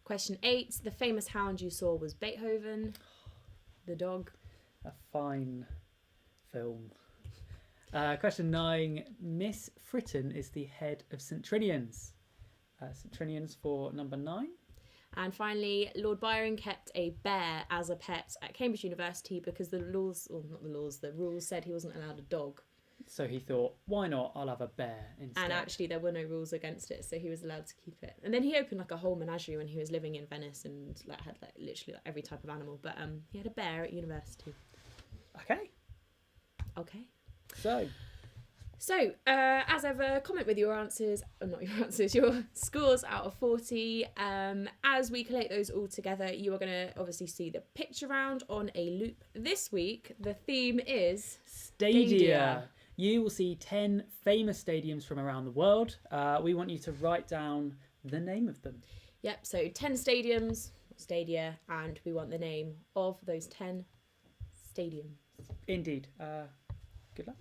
Question 8, the famous hound you saw was Beethoven, the dog. A fine film. Question 9, Miss Fritton is the head of St Trinian's. St Trinian's for number 9. And finally, Lord Byron kept a bear as a pet at Cambridge University because the rules said he wasn't allowed a dog. So he thought, why not? I'll have a bear instead. And actually there were no rules against it, so he was allowed to keep it. And then he opened like a whole menagerie when he was living in Venice and had literally every type of animal. But he had a bear at university. Okay. So, as ever, comment with your answers, or not your answers, your scores out of 40. As we collate those all together, you are going to obviously see the picture round on a loop. This week, the theme is Stadia. You will see 10 famous stadiums from around the world. We want you to write down the name of them. Yep, so 10 stadiums, stadia, and we want the name of those 10 stadiums. Indeed. Good luck.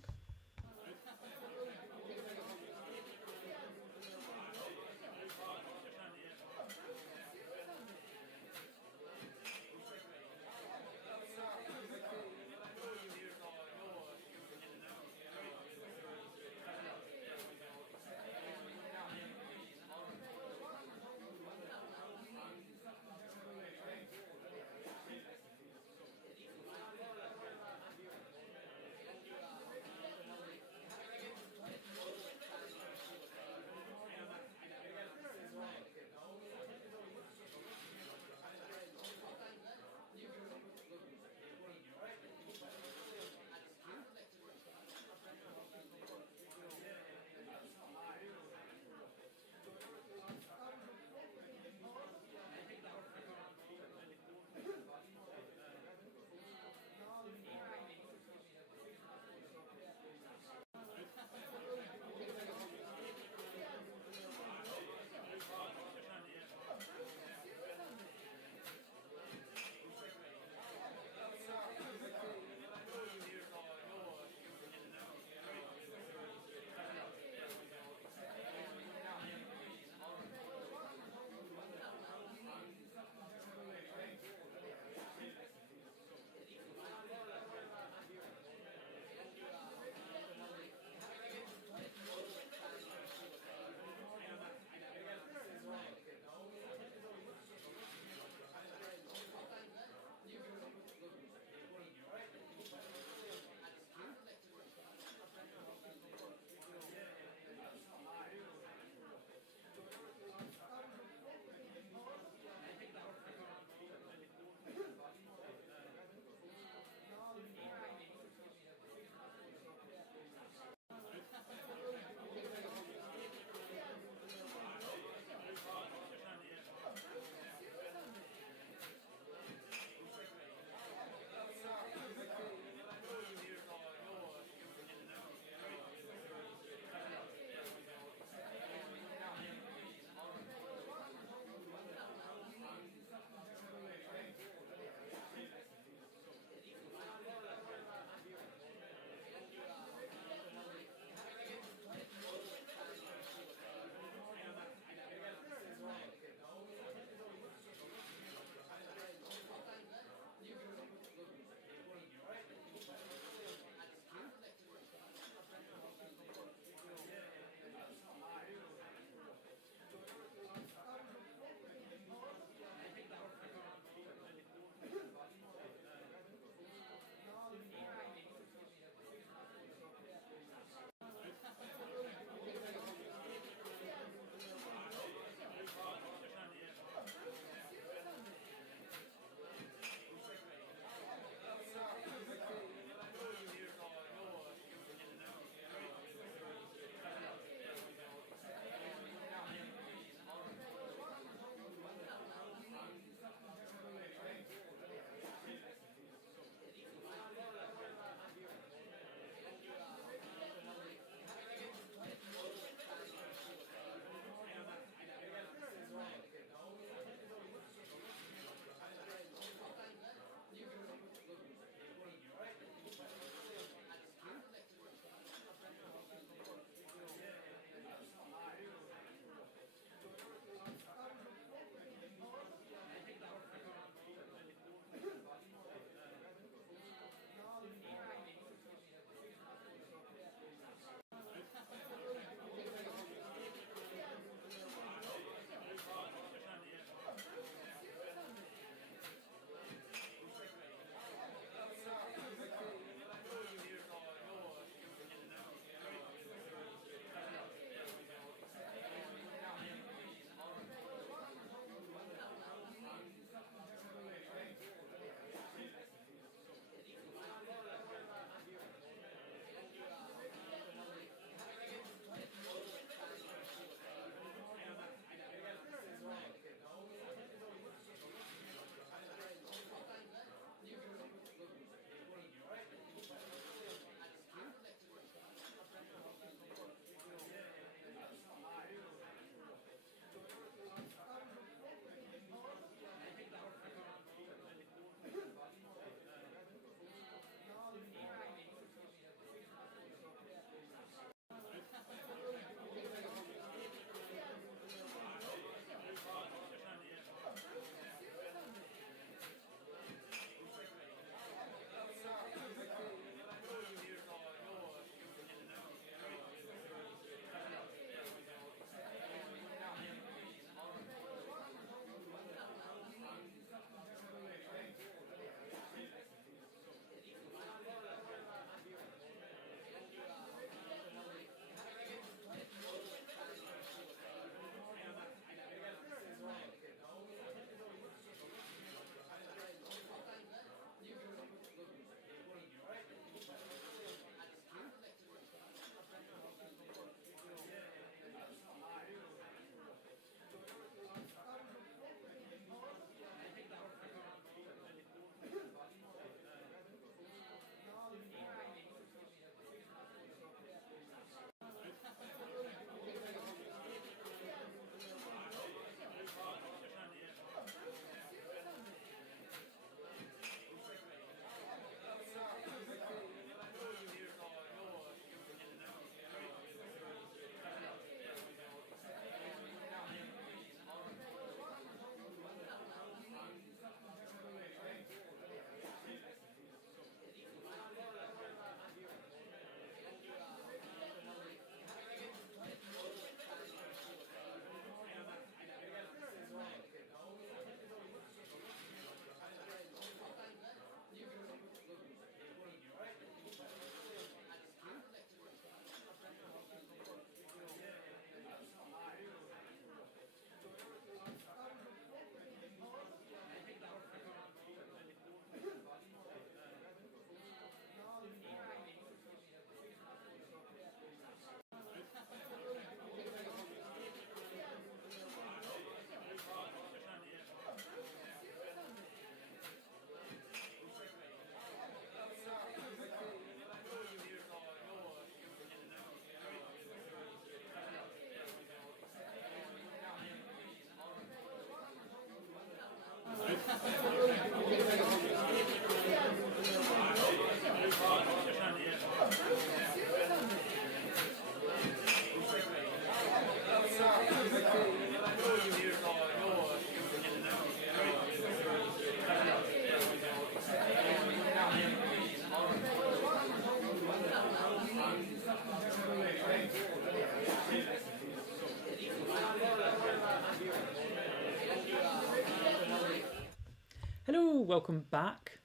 welcome back.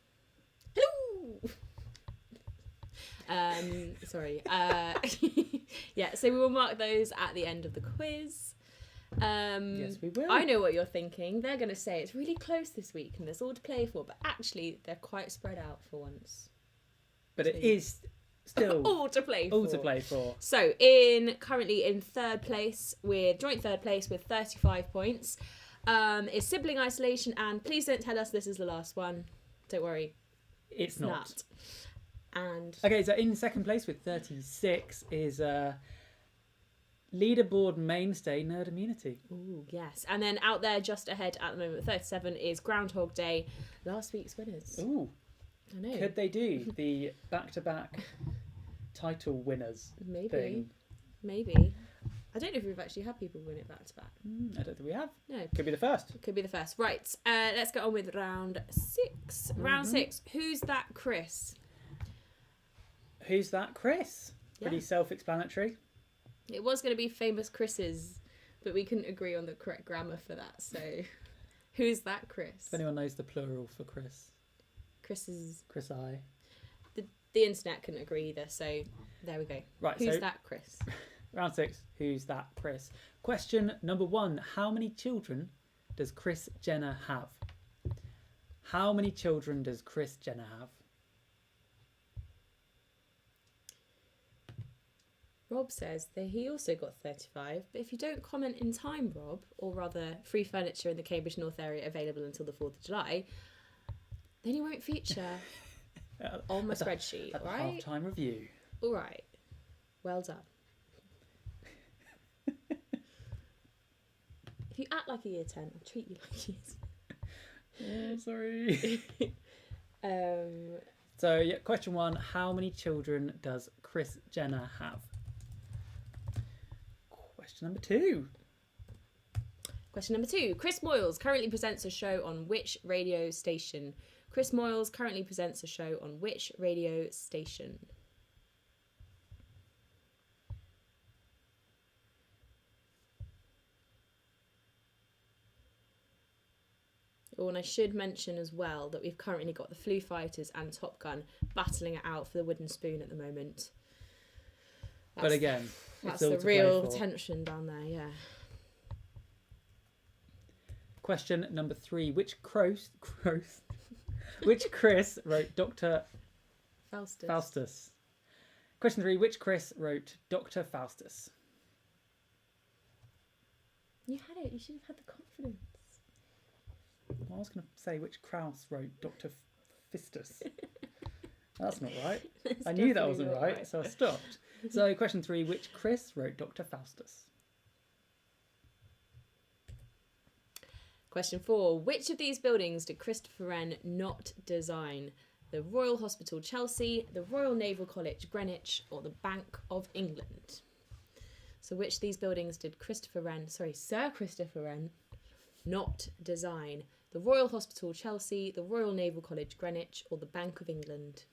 Hello. Sorry. Yeah, so we will mark those at the end of the quiz. Yes, we will. I know what you're thinking. They're going to say it's really close this week and there's all to play for, but actually they're quite spread out for once. But it is still all to play for. All to play for. So, currently in joint third place with 35 points, is Sibling Isolation, and please don't tell us this is the last one. Don't worry. It's not. And okay, so in second place with 36 is leaderboard mainstay Nerd Immunity. Ooh, yes. And then out there just ahead at the moment with 37 is Groundhog Day, last week's winners. Ooh. I know. Could they do the back-to-back title winners thing? Maybe. I don't know if we've actually had people win it back-to-back. I don't think we have. No. Could be the first. Could be the first. Right, let's get on with round 6. Round 6. Who's that, Chris? Who's that, Chris? Yeah. Pretty self-explanatory. It was going to be Famous Chris's, but we couldn't agree on the correct grammar for that, so... Who's that, Chris? If anyone knows the plural for Chris. Chris's... Chris I. The internet couldn't agree either, so there we go. Right, Who's so that, Chris? Round 6. Who's that, Chris? Question number 1. How many children does Kris Jenner have? How many children does Kris Jenner have? Rob says that he also got 35, but if you don't comment in time, Rob, or rather free furniture in the Cambridge North area available until the 4th of July, then you won't feature on my spreadsheet, at all the right? half-time review. All right. Well done. If you act like a year 10, I'll treat you like year 10. Oh, sorry. So, yeah, question 1. How many children does Kris Jenner have? Question number 2. Question number 2. Chris Moyles currently presents a show on which radio station? Chris Moyles currently presents a show on which radio station? Oh, and I should mention as well that we've currently got the Foo Fighters and Top Gun battling it out for the wooden spoon at the moment. But again, that's it's all the to play real for. tension down there, yeah. Question number 3. Which Chris wrote Dr. Faustus? Question 3. Which Chris wrote Dr. Faustus? You had it. You should have had the confidence. Well, I was going to say which Kraus wrote Dr. Fistus. That's not right. That's I knew that definitely wasn't not right, right. so I stopped. So question 3. Which Chris wrote Dr. Faustus? Question 4. Which of these buildings did Christopher Wren not design? The Royal Hospital Chelsea, the Royal Naval College Greenwich, or the Bank of England? So which of these buildings did Sir Christopher Wren not design? The Royal Hospital Chelsea, the Royal Naval College Greenwich, or the Bank of England?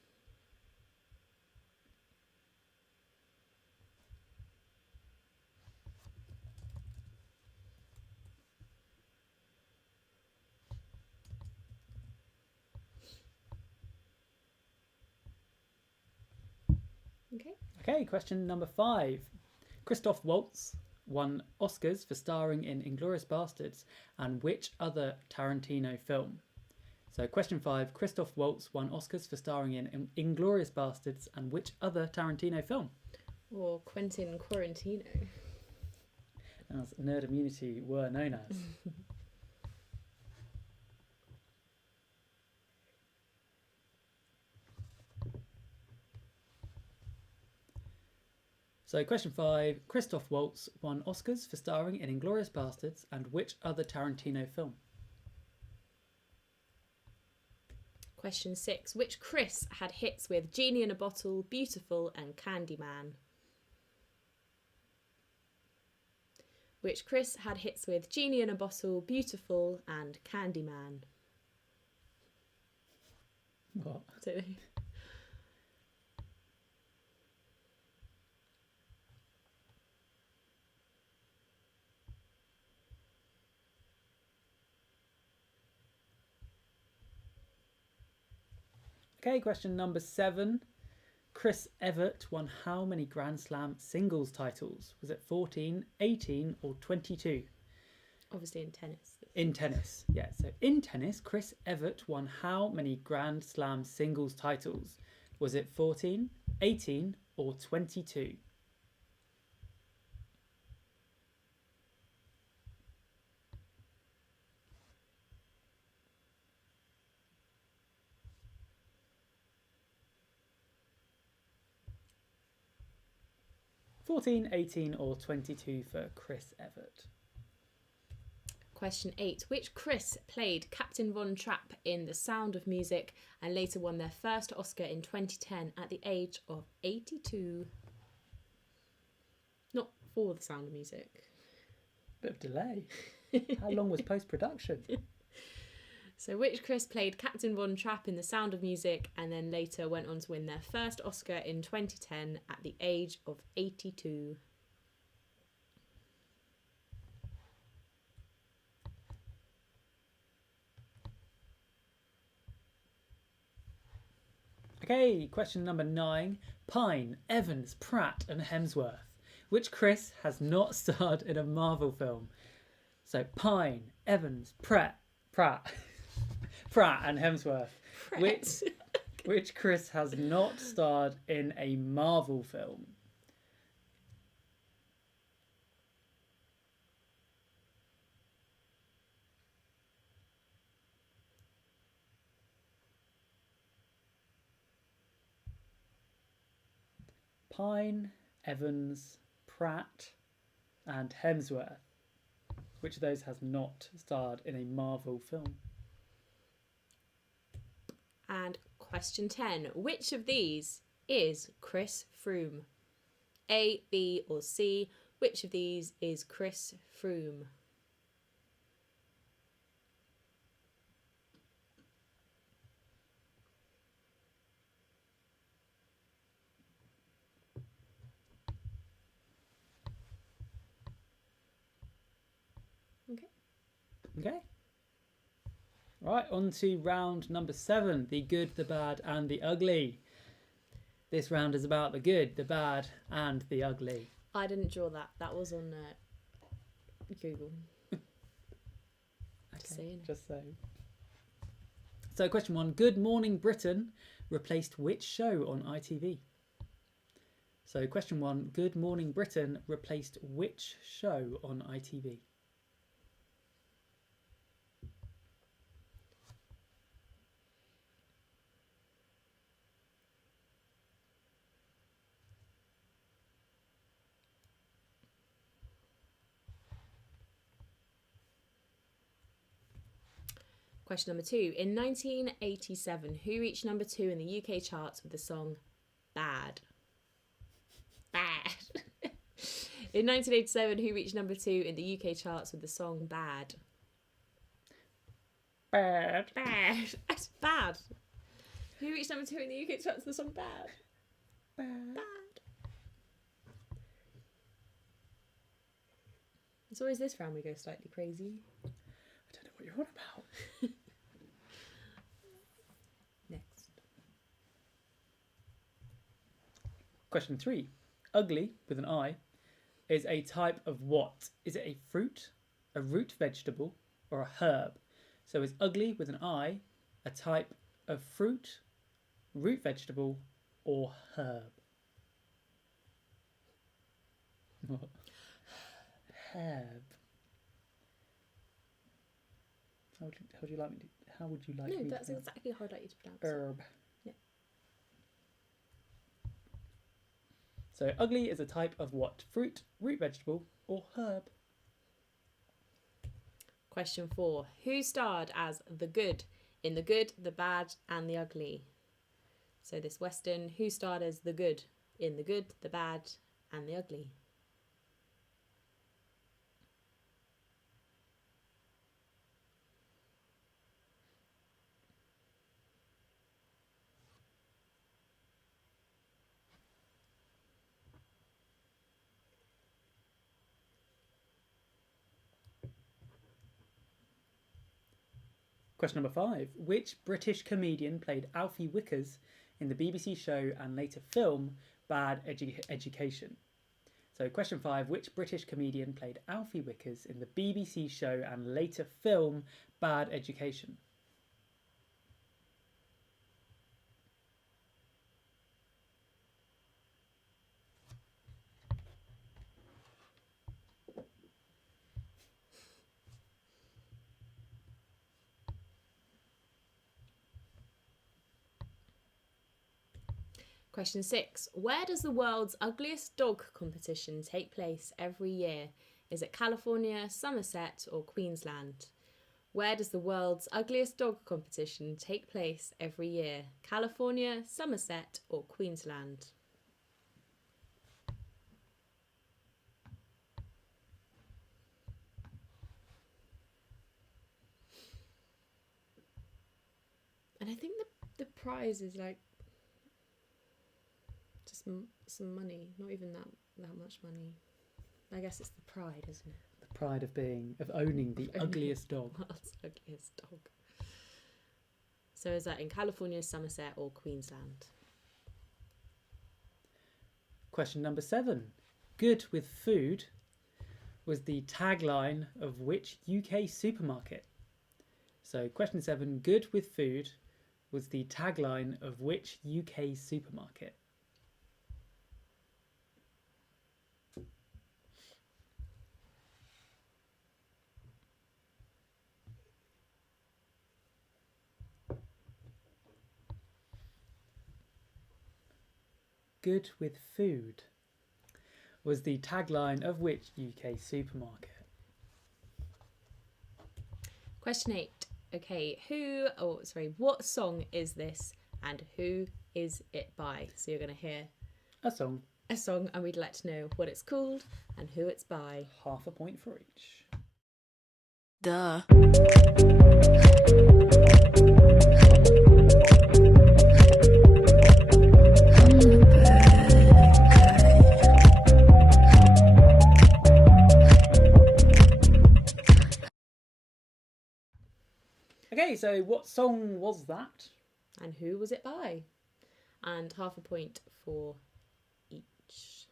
Okay, question number 5. Christoph Waltz won Oscars for starring in Inglourious Basterds and which other Tarantino film? So question 5. Christoph Waltz won Oscars for starring in Inglourious Basterds and which other Tarantino film? Or Quentin Quarantino. As Nerd Immunity were known as. So question 5. Christoph Waltz won Oscars for starring in Inglourious Basterds and which other Tarantino film? Question 6. Which Chris had hits with Genie in a Bottle, Beautiful, and Candyman? Which Chris had hits with Genie in a Bottle, Beautiful, and Candyman? What? I don't know. Okay, question number 7. Chris Evert won how many Grand Slam singles titles? Was it 14, 18 or 22? Obviously in tennis. In tennis, yeah. So in tennis, Chris Evert won how many Grand Slam singles titles? Was it 14, 18 or 22? (14, 18 or 22 for Chris Evert? Question 8. Which Chris played Captain Von Trapp in The Sound of Music and later won their first Oscar in 2010 at the age of 82? Not for The Sound of Music. Bit of delay. How long was post-production? So which Chris played Captain Von Trapp in The Sound of Music and then later went on to win their first Oscar in 2010 at the age of 82? Okay, question number 9. Pine, Evans, Pratt and Hemsworth. Which Chris has not starred in a Marvel film? So Pine, Evans, Pratt and Hemsworth. Which Chris has not starred in a Marvel film? Pine, Evans, Pratt and Hemsworth. Which of those has not starred in a Marvel film? And question 10. Which of these is Chris Froome? A, B or C? Which of these is Chris Froome? Okay. Right, on to round number 7. The good, the bad and the ugly. This round is about the good, the bad and the ugly. I didn't draw that. That was on Google. Just saying. So question 1. Good Morning Britain replaced which show on ITV? So question 1. Good Morning Britain replaced which show on ITV? Question number 2. In 1987, who reached number 2 in the UK charts with the song Bad? Bad. In 1987, who reached number 2 in the UK charts with the song Bad? Bad. Bad. That's bad. Who reached number 2 in the UK charts with the song Bad? Bad. It's always this round we go slightly crazy. I don't know what you're on about. Next. Question 3. Ugly, with an I, is a type of what? Is it a fruit, a root vegetable, or a herb? So is ugly, with an I, a type of fruit, root vegetable, or herb? What? Herb. How would you like me to? How would you like me? No, that's exactly how I'd like you to pronounce herb. it. So ugly is a type of what? Fruit, root vegetable, or herb? Question 4. Who starred as the good in The Good, the Bad and the Ugly? So this Western, who starred as the good in The Good, the Bad and the Ugly? Question number 5. Which British comedian played Alfie Wickers in the BBC show and later film Bad Education? So question 5. Which British comedian played Alfie Wickers in the BBC show and later film Bad Education? Question 6. Where does the world's ugliest dog competition take place every year? Is it California, Somerset, or Queensland? Where does the world's ugliest dog competition take place every year? California, Somerset, or Queensland? And I think the prize is like just some money, not even that much money. I guess it's the pride, isn't it? The pride of owning the ugliest dog. World's ugliest dog. So is that in California, Somerset, or Queensland? Question number 7. Good with food was the tagline of which UK supermarket? So question 7. Good with food was the tagline of which UK supermarket? Good with food was the tagline of which UK supermarket? Question 8. Okay, what song is this and who is it by? So you're going to hear a song, and we'd like to know what it's called and who it's by. Half a point for each. Duh. Okay, so what song was that? And who was it by? And half a point for each.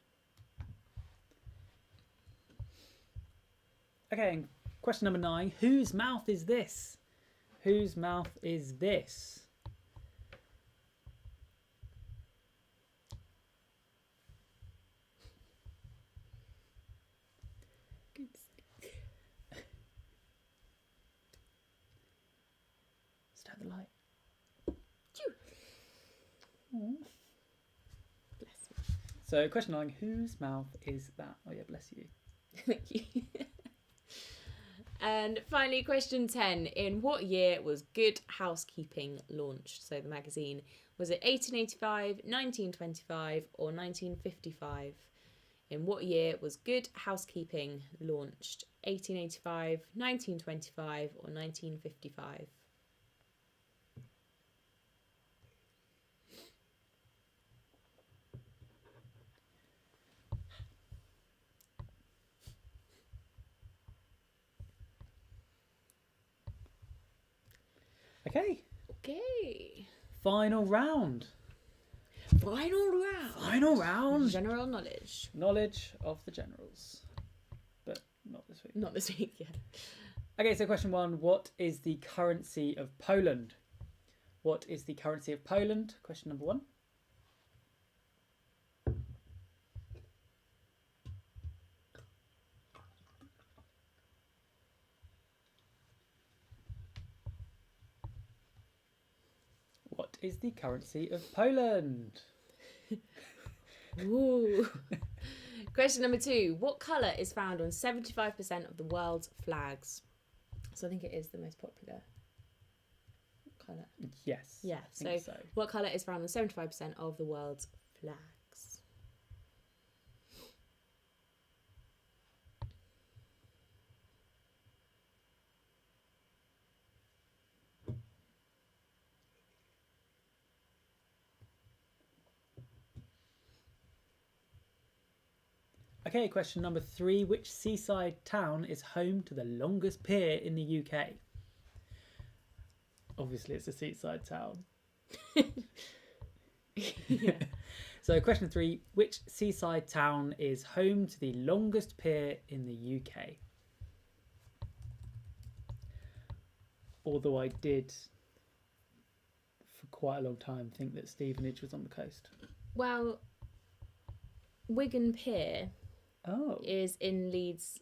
Okay, and question number 9. Whose mouth is this? Whose mouth is this? Start the light. Bless you. So question 9. Whose mouth is that? Oh yeah, bless you. Thank you. And finally, question 10. In what year was Good Housekeeping launched? So the magazine. Was it 1885, 1925 or 1955? In what year was Good Housekeeping launched? 1885, 1925 or 1955? Okay. Okay. Final round. Final round. General knowledge. Knowledge of the generals. But not this week. Not this week, yeah. Okay, so question 1. What is the currency of Poland? What is the currency of Poland? Question number 1. What is the currency of Poland? Ooh. Question number 2. What colour is found on 75% of the world's flags? So I think it is the most popular colour. Yes. Yeah, I think so what colour is found on 75% of the world's flags? Okay, question number 3. Which seaside town is home to the longest pier in the UK? Obviously, it's a seaside town. Yeah. So, question 3. Which seaside town is home to the longest pier in the UK? Although I did, for quite a long time, think that Stevenage was on the coast. Well, Wigan Pier Oh. is in Leeds,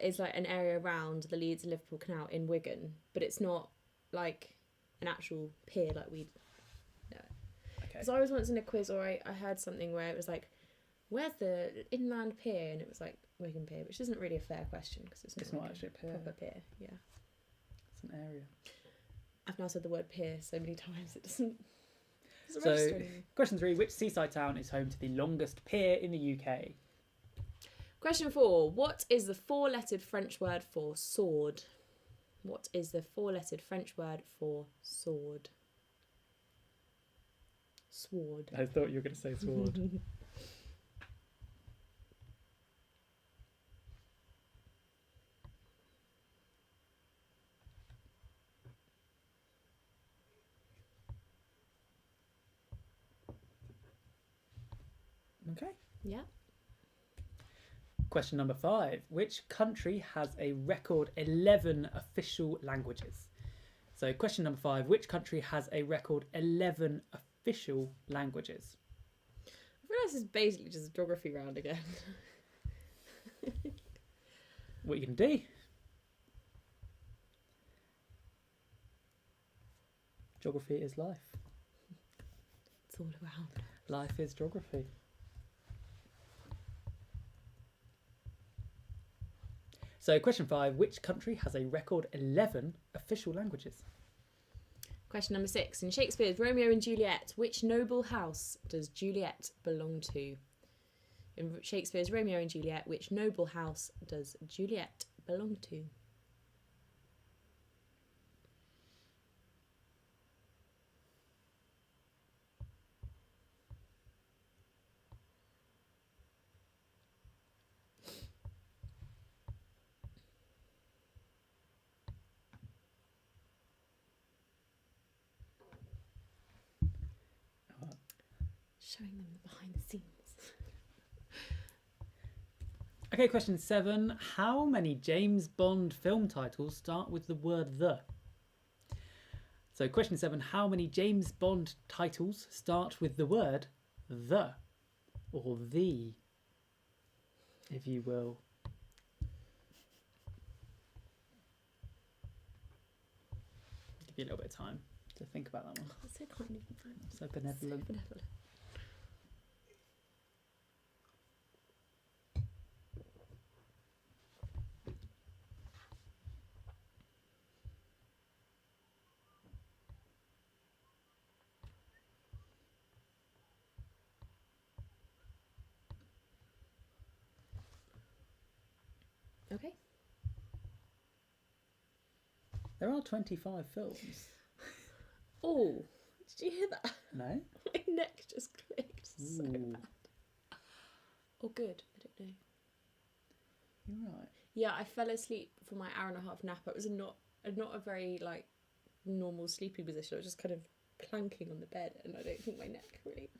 is like an area around the Leeds and Liverpool Canal in Wigan, but it's not like an actual pier like we know it. Okay. Because I was once in a quiz, or I heard something where it was like, where's the inland pier? And it was like Wigan Pier, which isn't really a fair question because it's not like actually a pier. proper pier. Yeah. It's an area. I've now said the word pier so many times it doesn't So, register anymore. question 3. Which seaside town is home to the longest pier in the UK? Question 4. What is the 4-lettered French word for sword? What is the 4-lettered French word for sword? Sword. I thought you were going to say sword. Okay. Yeah. Question number 5. Which country has a record 11 official languages? So question number 5. Which country has a record 11 official languages? I realise it's basically just a geography round again. What are you going to do? Geography is life. It's all around. Life is geography. So question 5. Which country has a record 11 official languages? Question number 6. In Shakespeare's Romeo and Juliet, which noble house does Juliet belong to? In Shakespeare's Romeo and Juliet, which noble house does Juliet belong to? Showing them the behind the scenes. Okay, question 7. How many James Bond film titles start with the word the? So question 7. How many James Bond titles start with the word the? Or the, if you will. Give you a little bit of time to think about that one. That's so kind of you. So benevolent. So benevolent. Okay. There are 25 films. Oh, did you hear that? No? My neck just clicked so Ooh. bad. Oh, good. I don't know. You're right. Yeah, I fell asleep for my hour-and-a-half nap. It was not a very like normal sleeping position. I was just kind of planking on the bed, and I don't think my neck really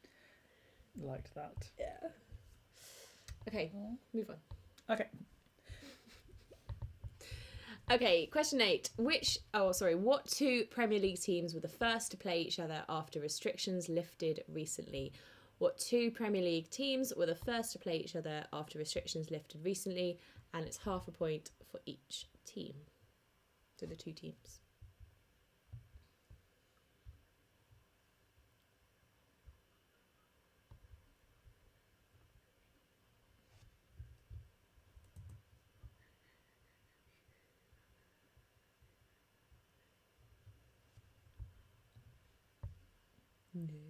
Liked that. Yeah. Okay, move on. Okay. Okay, question 8. What 2 Premier League teams were the first to play each other after restrictions lifted recently? What 2 Premier League teams were the first to play each other after restrictions lifted recently? And it's half a point for each team. So the 2 teams.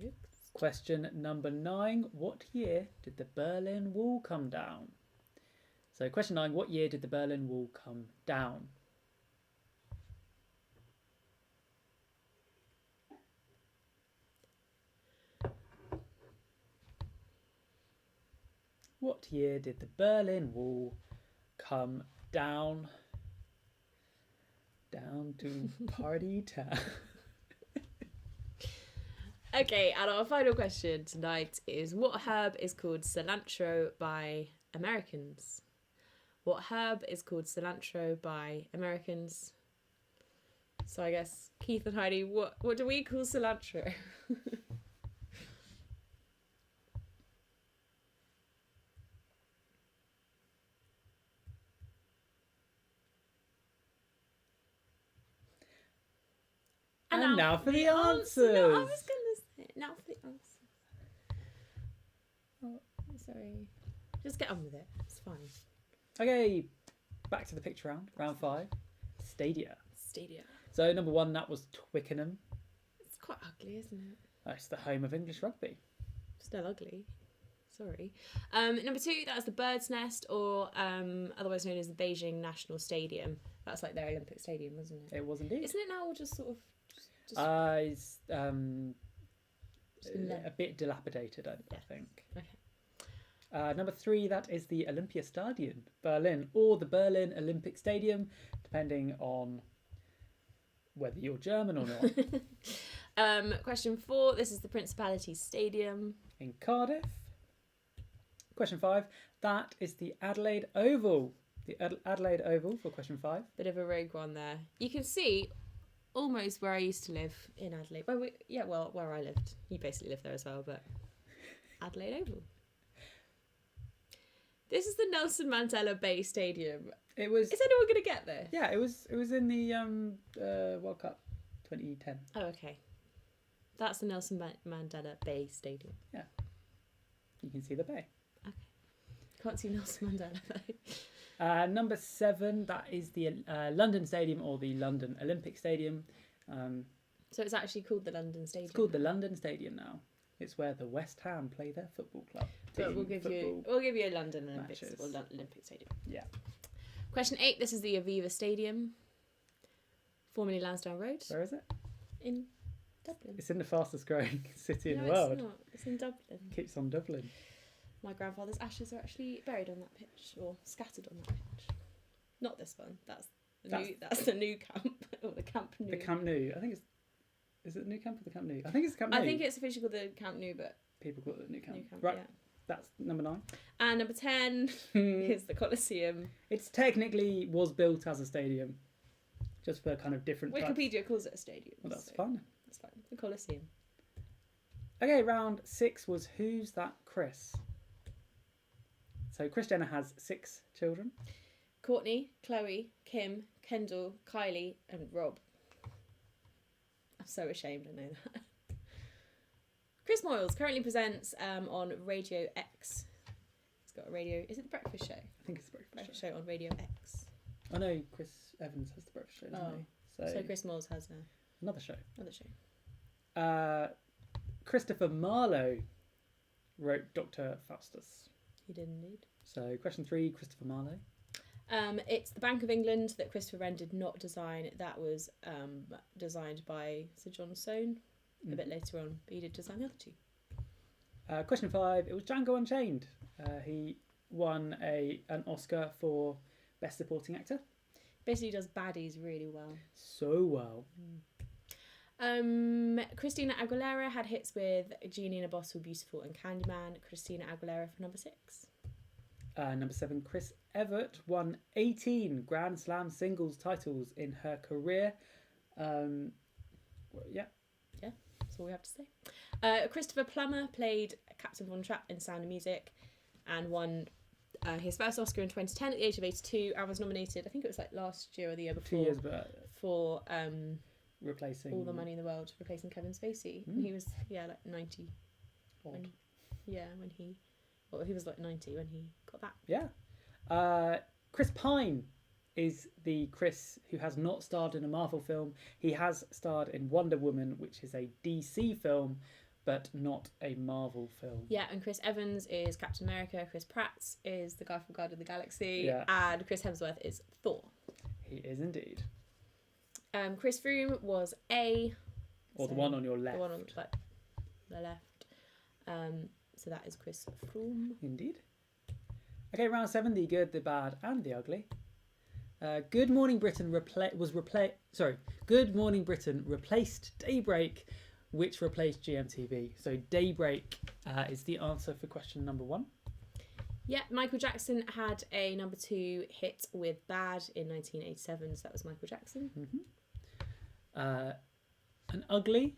Next. Question number 9. What year did the Berlin Wall come down? So question 9. What year did the Berlin Wall come down? What year did the Berlin Wall come down? Down to party town. Okay, and our final question tonight is, what herb is called cilantro by Americans? What herb is called cilantro by Americans? So I guess, Keith and Heidi, what do we call cilantro? And now for the answers. No, I was going to say, now for the answers. Oh, sorry. Just get on with it. It's fine. Okay, back to the picture round. Round 5. Stadia. Stadia. So number 1, that was Twickenham. It's quite ugly, isn't it? That's the home of English rugby. Still ugly. Sorry. Number 2, that was the Bird's Nest, or otherwise known as the Beijing National Stadium. That's like their Olympic stadium, wasn't it? It was indeed. Isn't it now all just sort of... It's a bit dilapidated, I think. Okay. Number 3, that is the Olympiastadion, Berlin, or the Berlin Olympic Stadium, depending on whether you're German or not. Question 4, this is the Principality Stadium. In Cardiff. Question 5, that is the Adelaide Oval. The Adelaide Oval for question 5. Bit of a rogue one there. You can see almost where I used to live in Adelaide. Well, where I lived. You basically lived there as well, but Adelaide Oval. This is the Nelson Mandela Bay Stadium. It was. Is anyone going to get this? Yeah, it was. It was in the World Cup 2010. Oh, okay. That's the Nelson Mandela Bay Stadium. Yeah. You can see the bay. Okay. Can't see Nelson Mandela though. Number 7, that is the London Stadium, or the London Olympic Stadium. So it's actually called the London Stadium. It's called the London Stadium now. It's where the West Ham play their football club. But we'll give you a London Olympics or Olympic Stadium. Yeah. Question 8. This is the Aviva Stadium, formerly Lansdowne Road. Where is it? In Dublin. It's in the fastest growing city in the No, world. it's not. It's in Dublin. Keeps on Dublin. My grandfather's ashes are actually buried on that pitch, or scattered on that pitch. Not this one. That's the new camp, or the Camp Nou. The Camp Nou. I think it's. Is it the new camp or the Camp Nou? I think it's the Camp Nou. I think it's officially called the Camp Nou, but people call it the new camp. Camp, right. Yeah. That's number 9. And number 10 is the Colosseum. It's technically was built as a stadium, just for kind of different. Wikipedia calls it a stadium. Well, that's fun. That's fine. The Colosseum. Okay, round 6 was Who's That Chris? So Kris Jenner has 6 children. Courtney, Chloe, Kim, Kendall, Kylie, and Rob. I'm so ashamed I know that. Chris Moyles currently presents on Radio X. He's got a radio... Is it the breakfast show? I think it's the breakfast show on Radio X. I know Chris Evans has the breakfast show, doesn't he? So Chris Moyles has another show. Another show. Christopher Marlowe wrote Dr. Faustus. He did indeed. So question 3, Christopher Marlowe. It's the Bank of England that Christopher Wren did not design. That was designed by Sir John Soane a bit later on, but he did design the other 2. Question 5, it was Django Unchained. He won an Oscar for Best Supporting Actor. Basically does baddies really well. So well. Christina Aguilera had hits with Genie in a Bottle, Beautiful and Candyman. Christina Aguilera for number 6. Number 7, Chris Evert won 18 Grand Slam singles titles in her career. Yeah, that's all we have to say. Christopher Plummer played Captain Von Trapp in Sound of Music and won his first Oscar in 2010 at the age of 82, and was nominated, I think it was like last year or the year before, 2 years, but for replacing All the Money in the World, replacing Kevin Spacey. And he was like 90. When he was like 90 when he got that. Yeah. Chris Pine is the Chris who has not starred in a Marvel film. He has starred in Wonder Woman, which is a DC film, but not a Marvel film. Yeah, and Chris Evans is Captain America. Chris Pratt is the guy from Guardians of the Galaxy. Yeah. And Chris Hemsworth is Thor. He is indeed. Chris Froome was A. Or the one on your left. The one on the left. So that is Chris Froome. Indeed. Okay, round 7, the good, the bad, and the ugly. Good Morning Britain Good Morning Britain replaced Daybreak which replaced GMTV? So Daybreak is the answer for question number 1. Yeah, Michael Jackson had a number 2 hit with Bad in 1987, so that was Michael Jackson. An ugly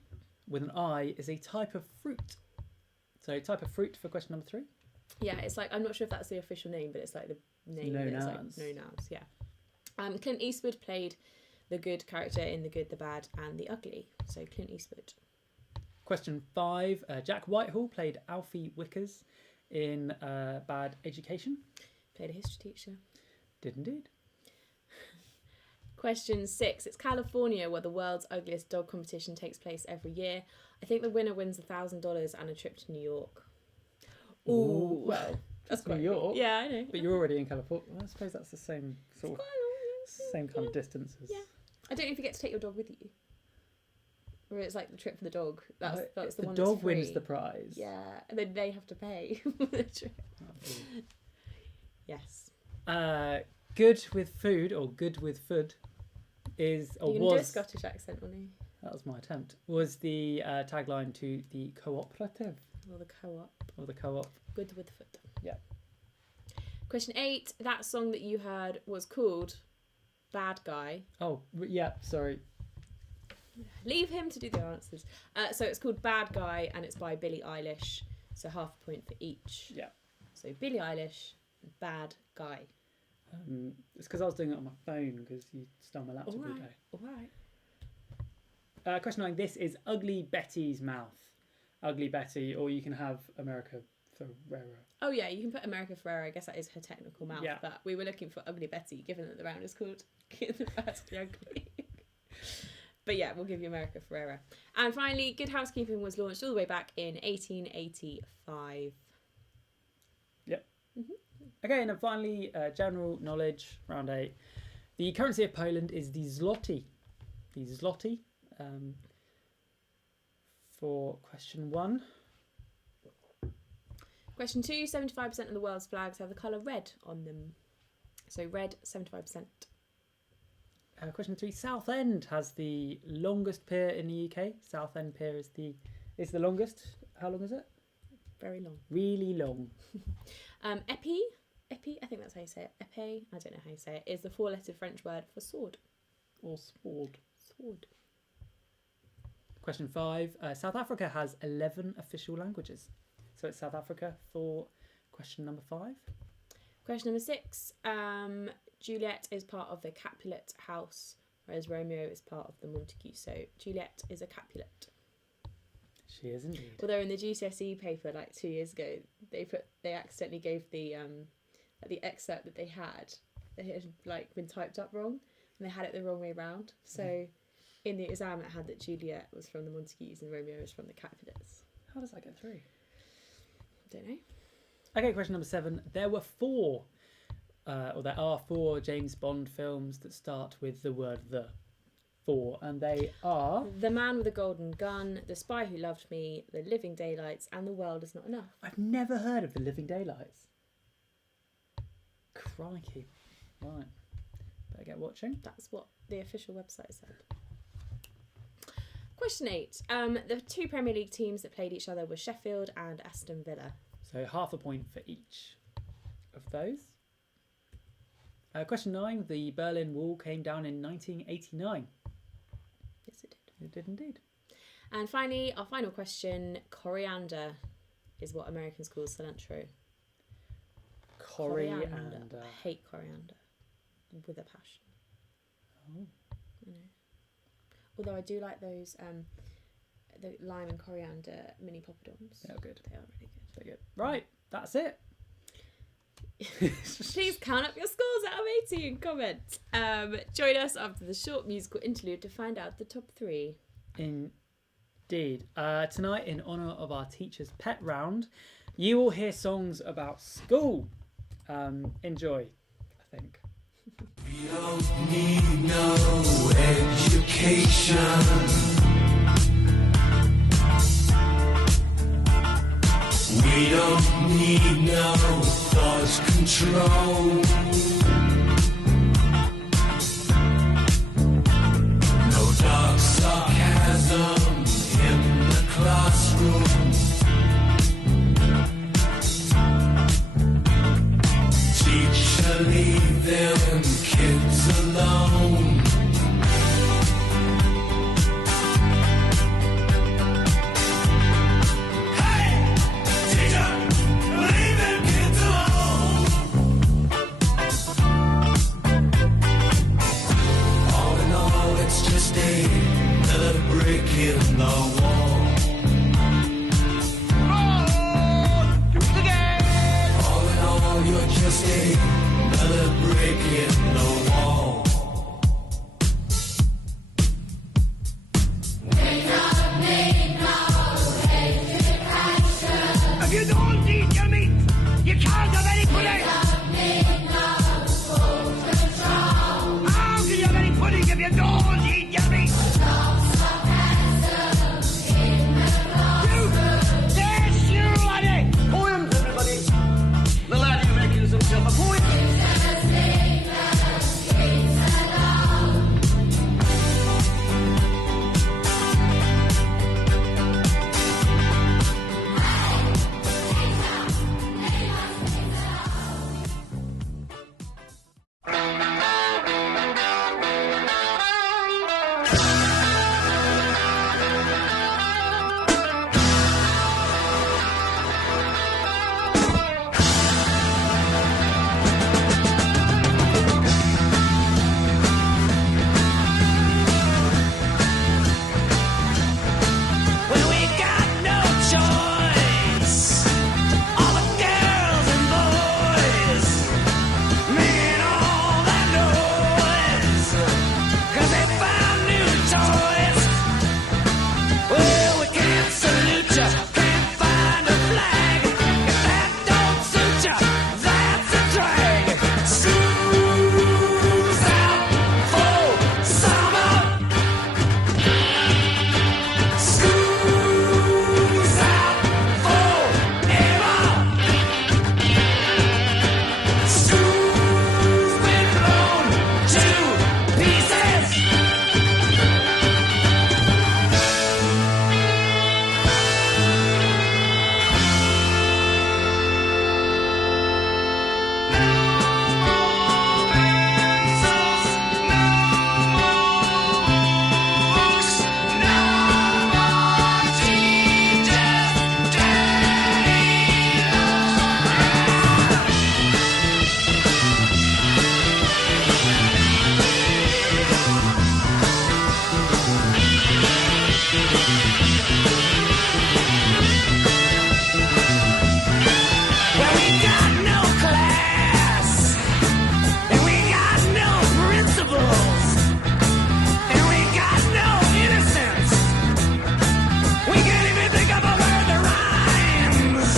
with an I is a type of fruit. So type of fruit for question number 3. Yeah, it's like, I'm not sure if that's the official name, but it's like the name. No that is nouns. like no nouns, yeah. Clint Eastwood played the good character in The Good, the Bad and the Ugly. So Clint Eastwood. Question 5. Jack Whitehall played Alfie Wickers in Bad Education. Played a history teacher. Did indeed. Question 6. It's California where the world's ugliest dog competition takes place every year. I think the winner wins $1,000 and a trip to New York. Ooh, well, that's New York. Yeah, I know. But you're already in California. Well, I suppose that's the same sort of same kind of distance as. Yeah. I don't know if you get to take your dog with you. Or it's like the trip for the dog. That's the one dog that's free. wins the prize. Yeah, and then they have to pay for the trip. Yes. Good with food or good with food is or You're was. gonna do a Scottish accent, wasn't you? That was my attempt. Was the tagline to the cooperative Or the co-op. or the co-op? Good with food. Yeah. Question 8. That song that you heard was called Bad Guy. Oh yeah, sorry. Leave him to do the answers. So it's called Bad Guy and it's by Billie Eilish. So half a point for each. Yeah. So Billie Eilish, Bad Guy. It's because I was doing it on my phone because you stole my laptop all day. All right. Question 9. This is Ugly Betty's mouth. Ugly Betty, or you can have America Ferrera. Oh yeah, you can put America Ferrera. I guess that is her technical mouth. Yeah. But we were looking for Ugly Betty, given that the round is called The Bad the Ugly. But yeah, we'll give you America Ferrera. And finally, Good Housekeeping was launched all the way back in 1885. Yep. Okay, and then finally, general knowledge, round 8. The currency of Poland is the zloty. The zloty. For question 1. Question 2, 75% of the world's flags have the colour red on them. So red, 75%. Question 3. Southend has the longest pier in the UK. Southend Pier is the longest. How long is it? Very long. Really long. Épée, I think that's how you say it. Épée, I don't know how you say it, is the 4-letter French word for sword. Or sword. Sword. Question 5. South Africa has 11 official languages. So it's South Africa for question number 5. Question number 6. Juliet is part of the Capulet house, whereas Romeo is part of the Montague. So Juliet is a Capulet. She is indeed. Although in the GCSE paper like 2 years ago, they accidentally gave the excerpt that they had like been typed up wrong, and they had it the wrong way round. So in the exam it had that Juliet was from the Montagues and Romeo was from the Capulets. How does that get through? Don't know. Okay, question number 7. There are 4 James Bond films that start with the word the. 4, and they are The Man with a Golden Gun, The Spy Who Loved Me, The Living Daylights, and The World Is Not Enough. I've never heard of The Living Daylights. Crikey. Right. Better get watching. That's what the official website said. Question 8. The 2 Premier League teams that played each other were Sheffield and Aston Villa. So half a point for each of those. Question 9. The Berlin Wall came down in 1989. Yes, it did. It did indeed. And finally, our final question. Coriander is what Americans call cilantro. Coriander. I hate coriander with a passion. Oh. I know. Although I do like those the lime and coriander mini poppadoms. They are good. They are really good. They're good. Right, that's it. Please count up your scores out of 80 and comment. Join us after the short musical interlude to find out the top 3. Indeed. Tonight, in honour of our teacher's pet round, you will hear songs about school. Enjoy, I think. We don't need no education. We don't need no thought control. No dark sarcasm in your doors, ye yummy. Yes, you laddie. Poems, everybody. The lad who reckons himself a poet. Well, we got no choice. All the girls and boys making all that noise 'cause they found new toys. Well, we can't salute ya, can't find a flag. If that don't suit ya, that's a drag. School's out for summer. School's out forever. School's been blown to pieces. Well, we got no class, and we got no principles, and we got no innocence. We can't even think of a word that rhymes.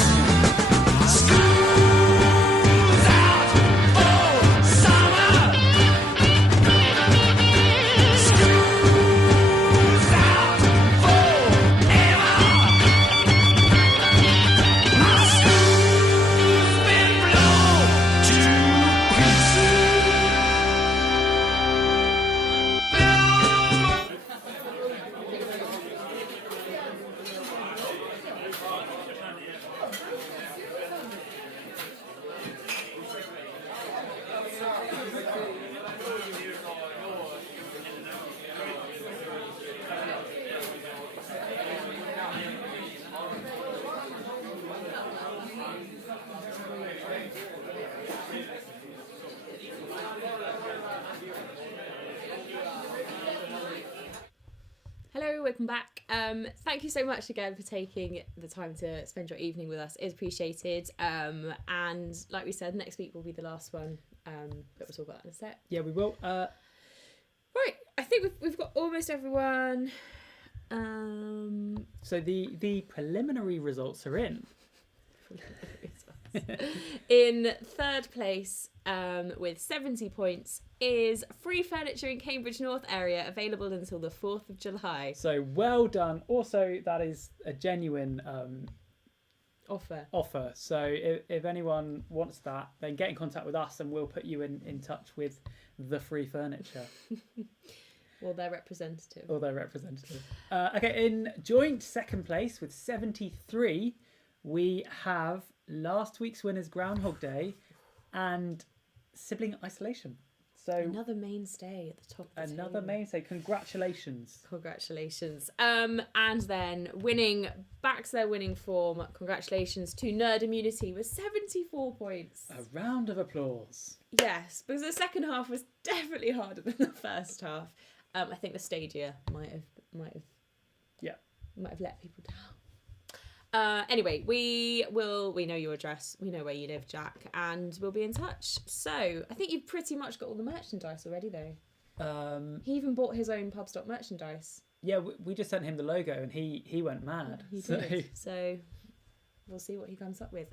School's out for summer. School's out forever. My school's been blown to pieces. Hello, welcome back. Thank you so much again for taking the time to spend your evening with us. It's appreciated. And like we said, next week will be the last one. But we'll talk about that in a sec. Yeah, we will. Right, I think we've got almost everyone. So the preliminary results are in. In third place, with 70 points, is Free Furniture in Cambridge North area, available until the 4th of July. So well done. Also, that is a genuine offer. So if anyone wants that, then get in contact with us and we'll put you in touch with the Free Furniture. Or their representative. Okay, in joint second place with 73, we have last week's winners Groundhog Day and Sibling Isolation. So another mainstay at the top of the another table. mainstay. Congratulations. And then winning back to their winning form. Congratulations to Nerd Immunity with 74 points. A round of applause. Yes, because the second half was definitely harder than the first half. I think the Stadia might have let people down. Anyway, we know your address, we know where you live, Jack, and we'll be in touch. So I think you've pretty much got all the merchandise already, though. He even bought his own Pubstock merchandise. Yeah, we just sent him the logo and he went mad. He did. So we'll see what he comes up with.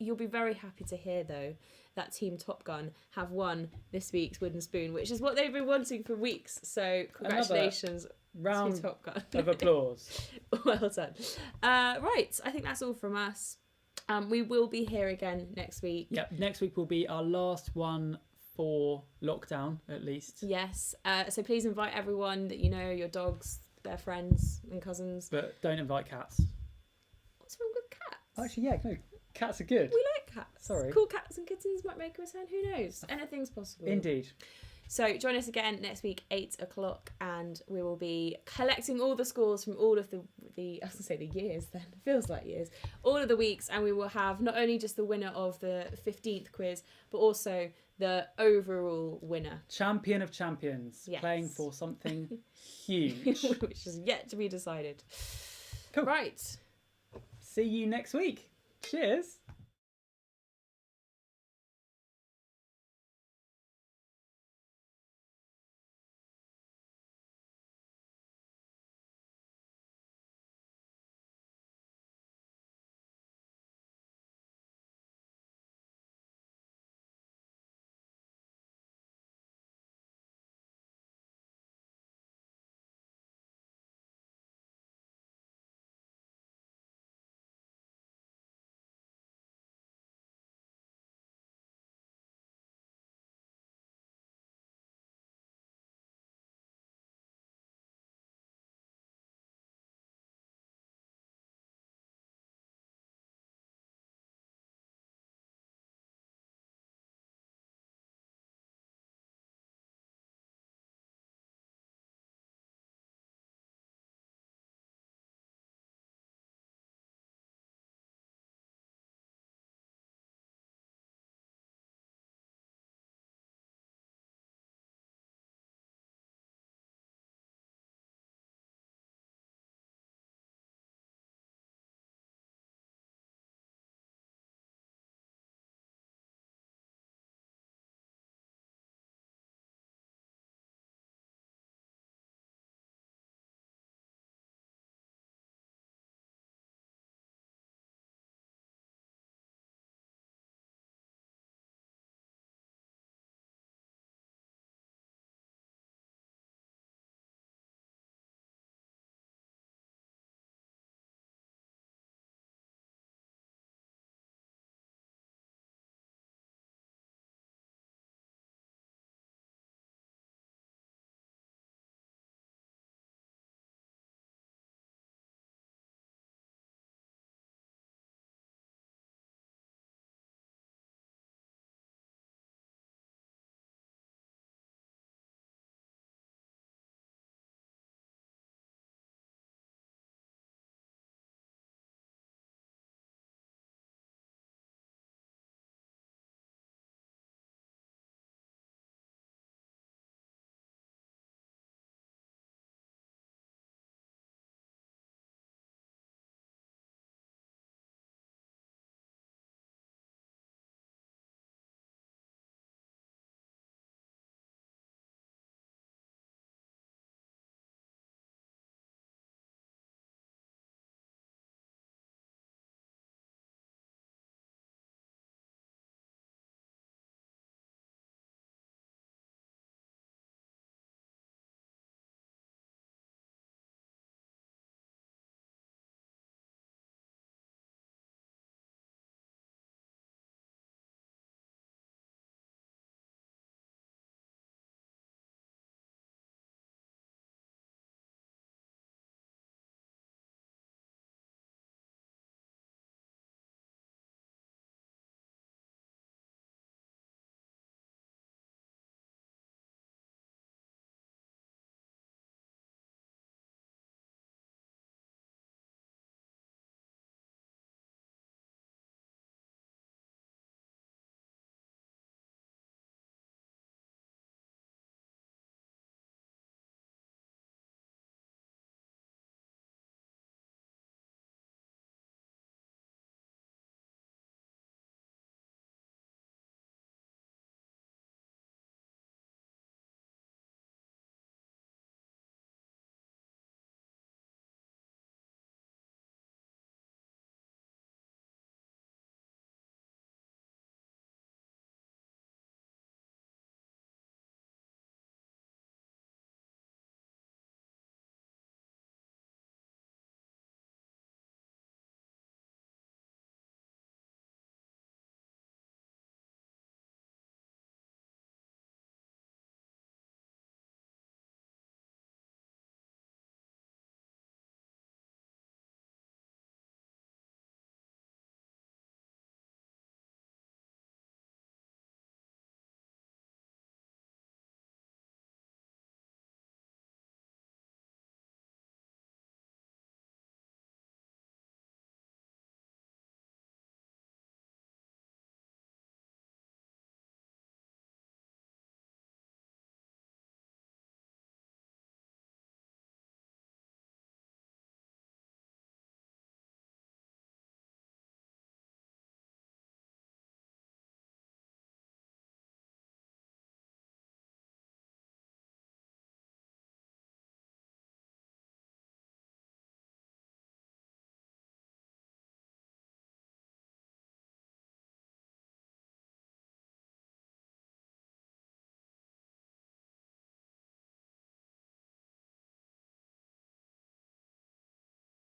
You'll be very happy to hear, though, that Team Top Gun have won this week's Wooden Spoon, which is what they've been wanting for weeks. So congratulations, round to Top Gun. of applause. Well done. Right, I think that's all from us. We will be here again next week. Yep, next week will be our last one for lockdown, at least. Yes, so please invite everyone that you know, your dogs, their friends and cousins. But don't invite cats. What's wrong with cats? Actually, yeah, no, cats are good. We like cats. Sorry. Cool cats and kittens might make a return. Who knows? Anything's possible. Indeed. So join us again next week, 8 o'clock, and we will be collecting all the scores from all of the I was going to say the years then, feels like years, all of the weeks, and we will have not only just the winner of the 15th quiz, but also the overall winner. Champion of champions, Yes. playing for something huge. Which is yet to be decided. Cool. Right. See you next week. Cheers.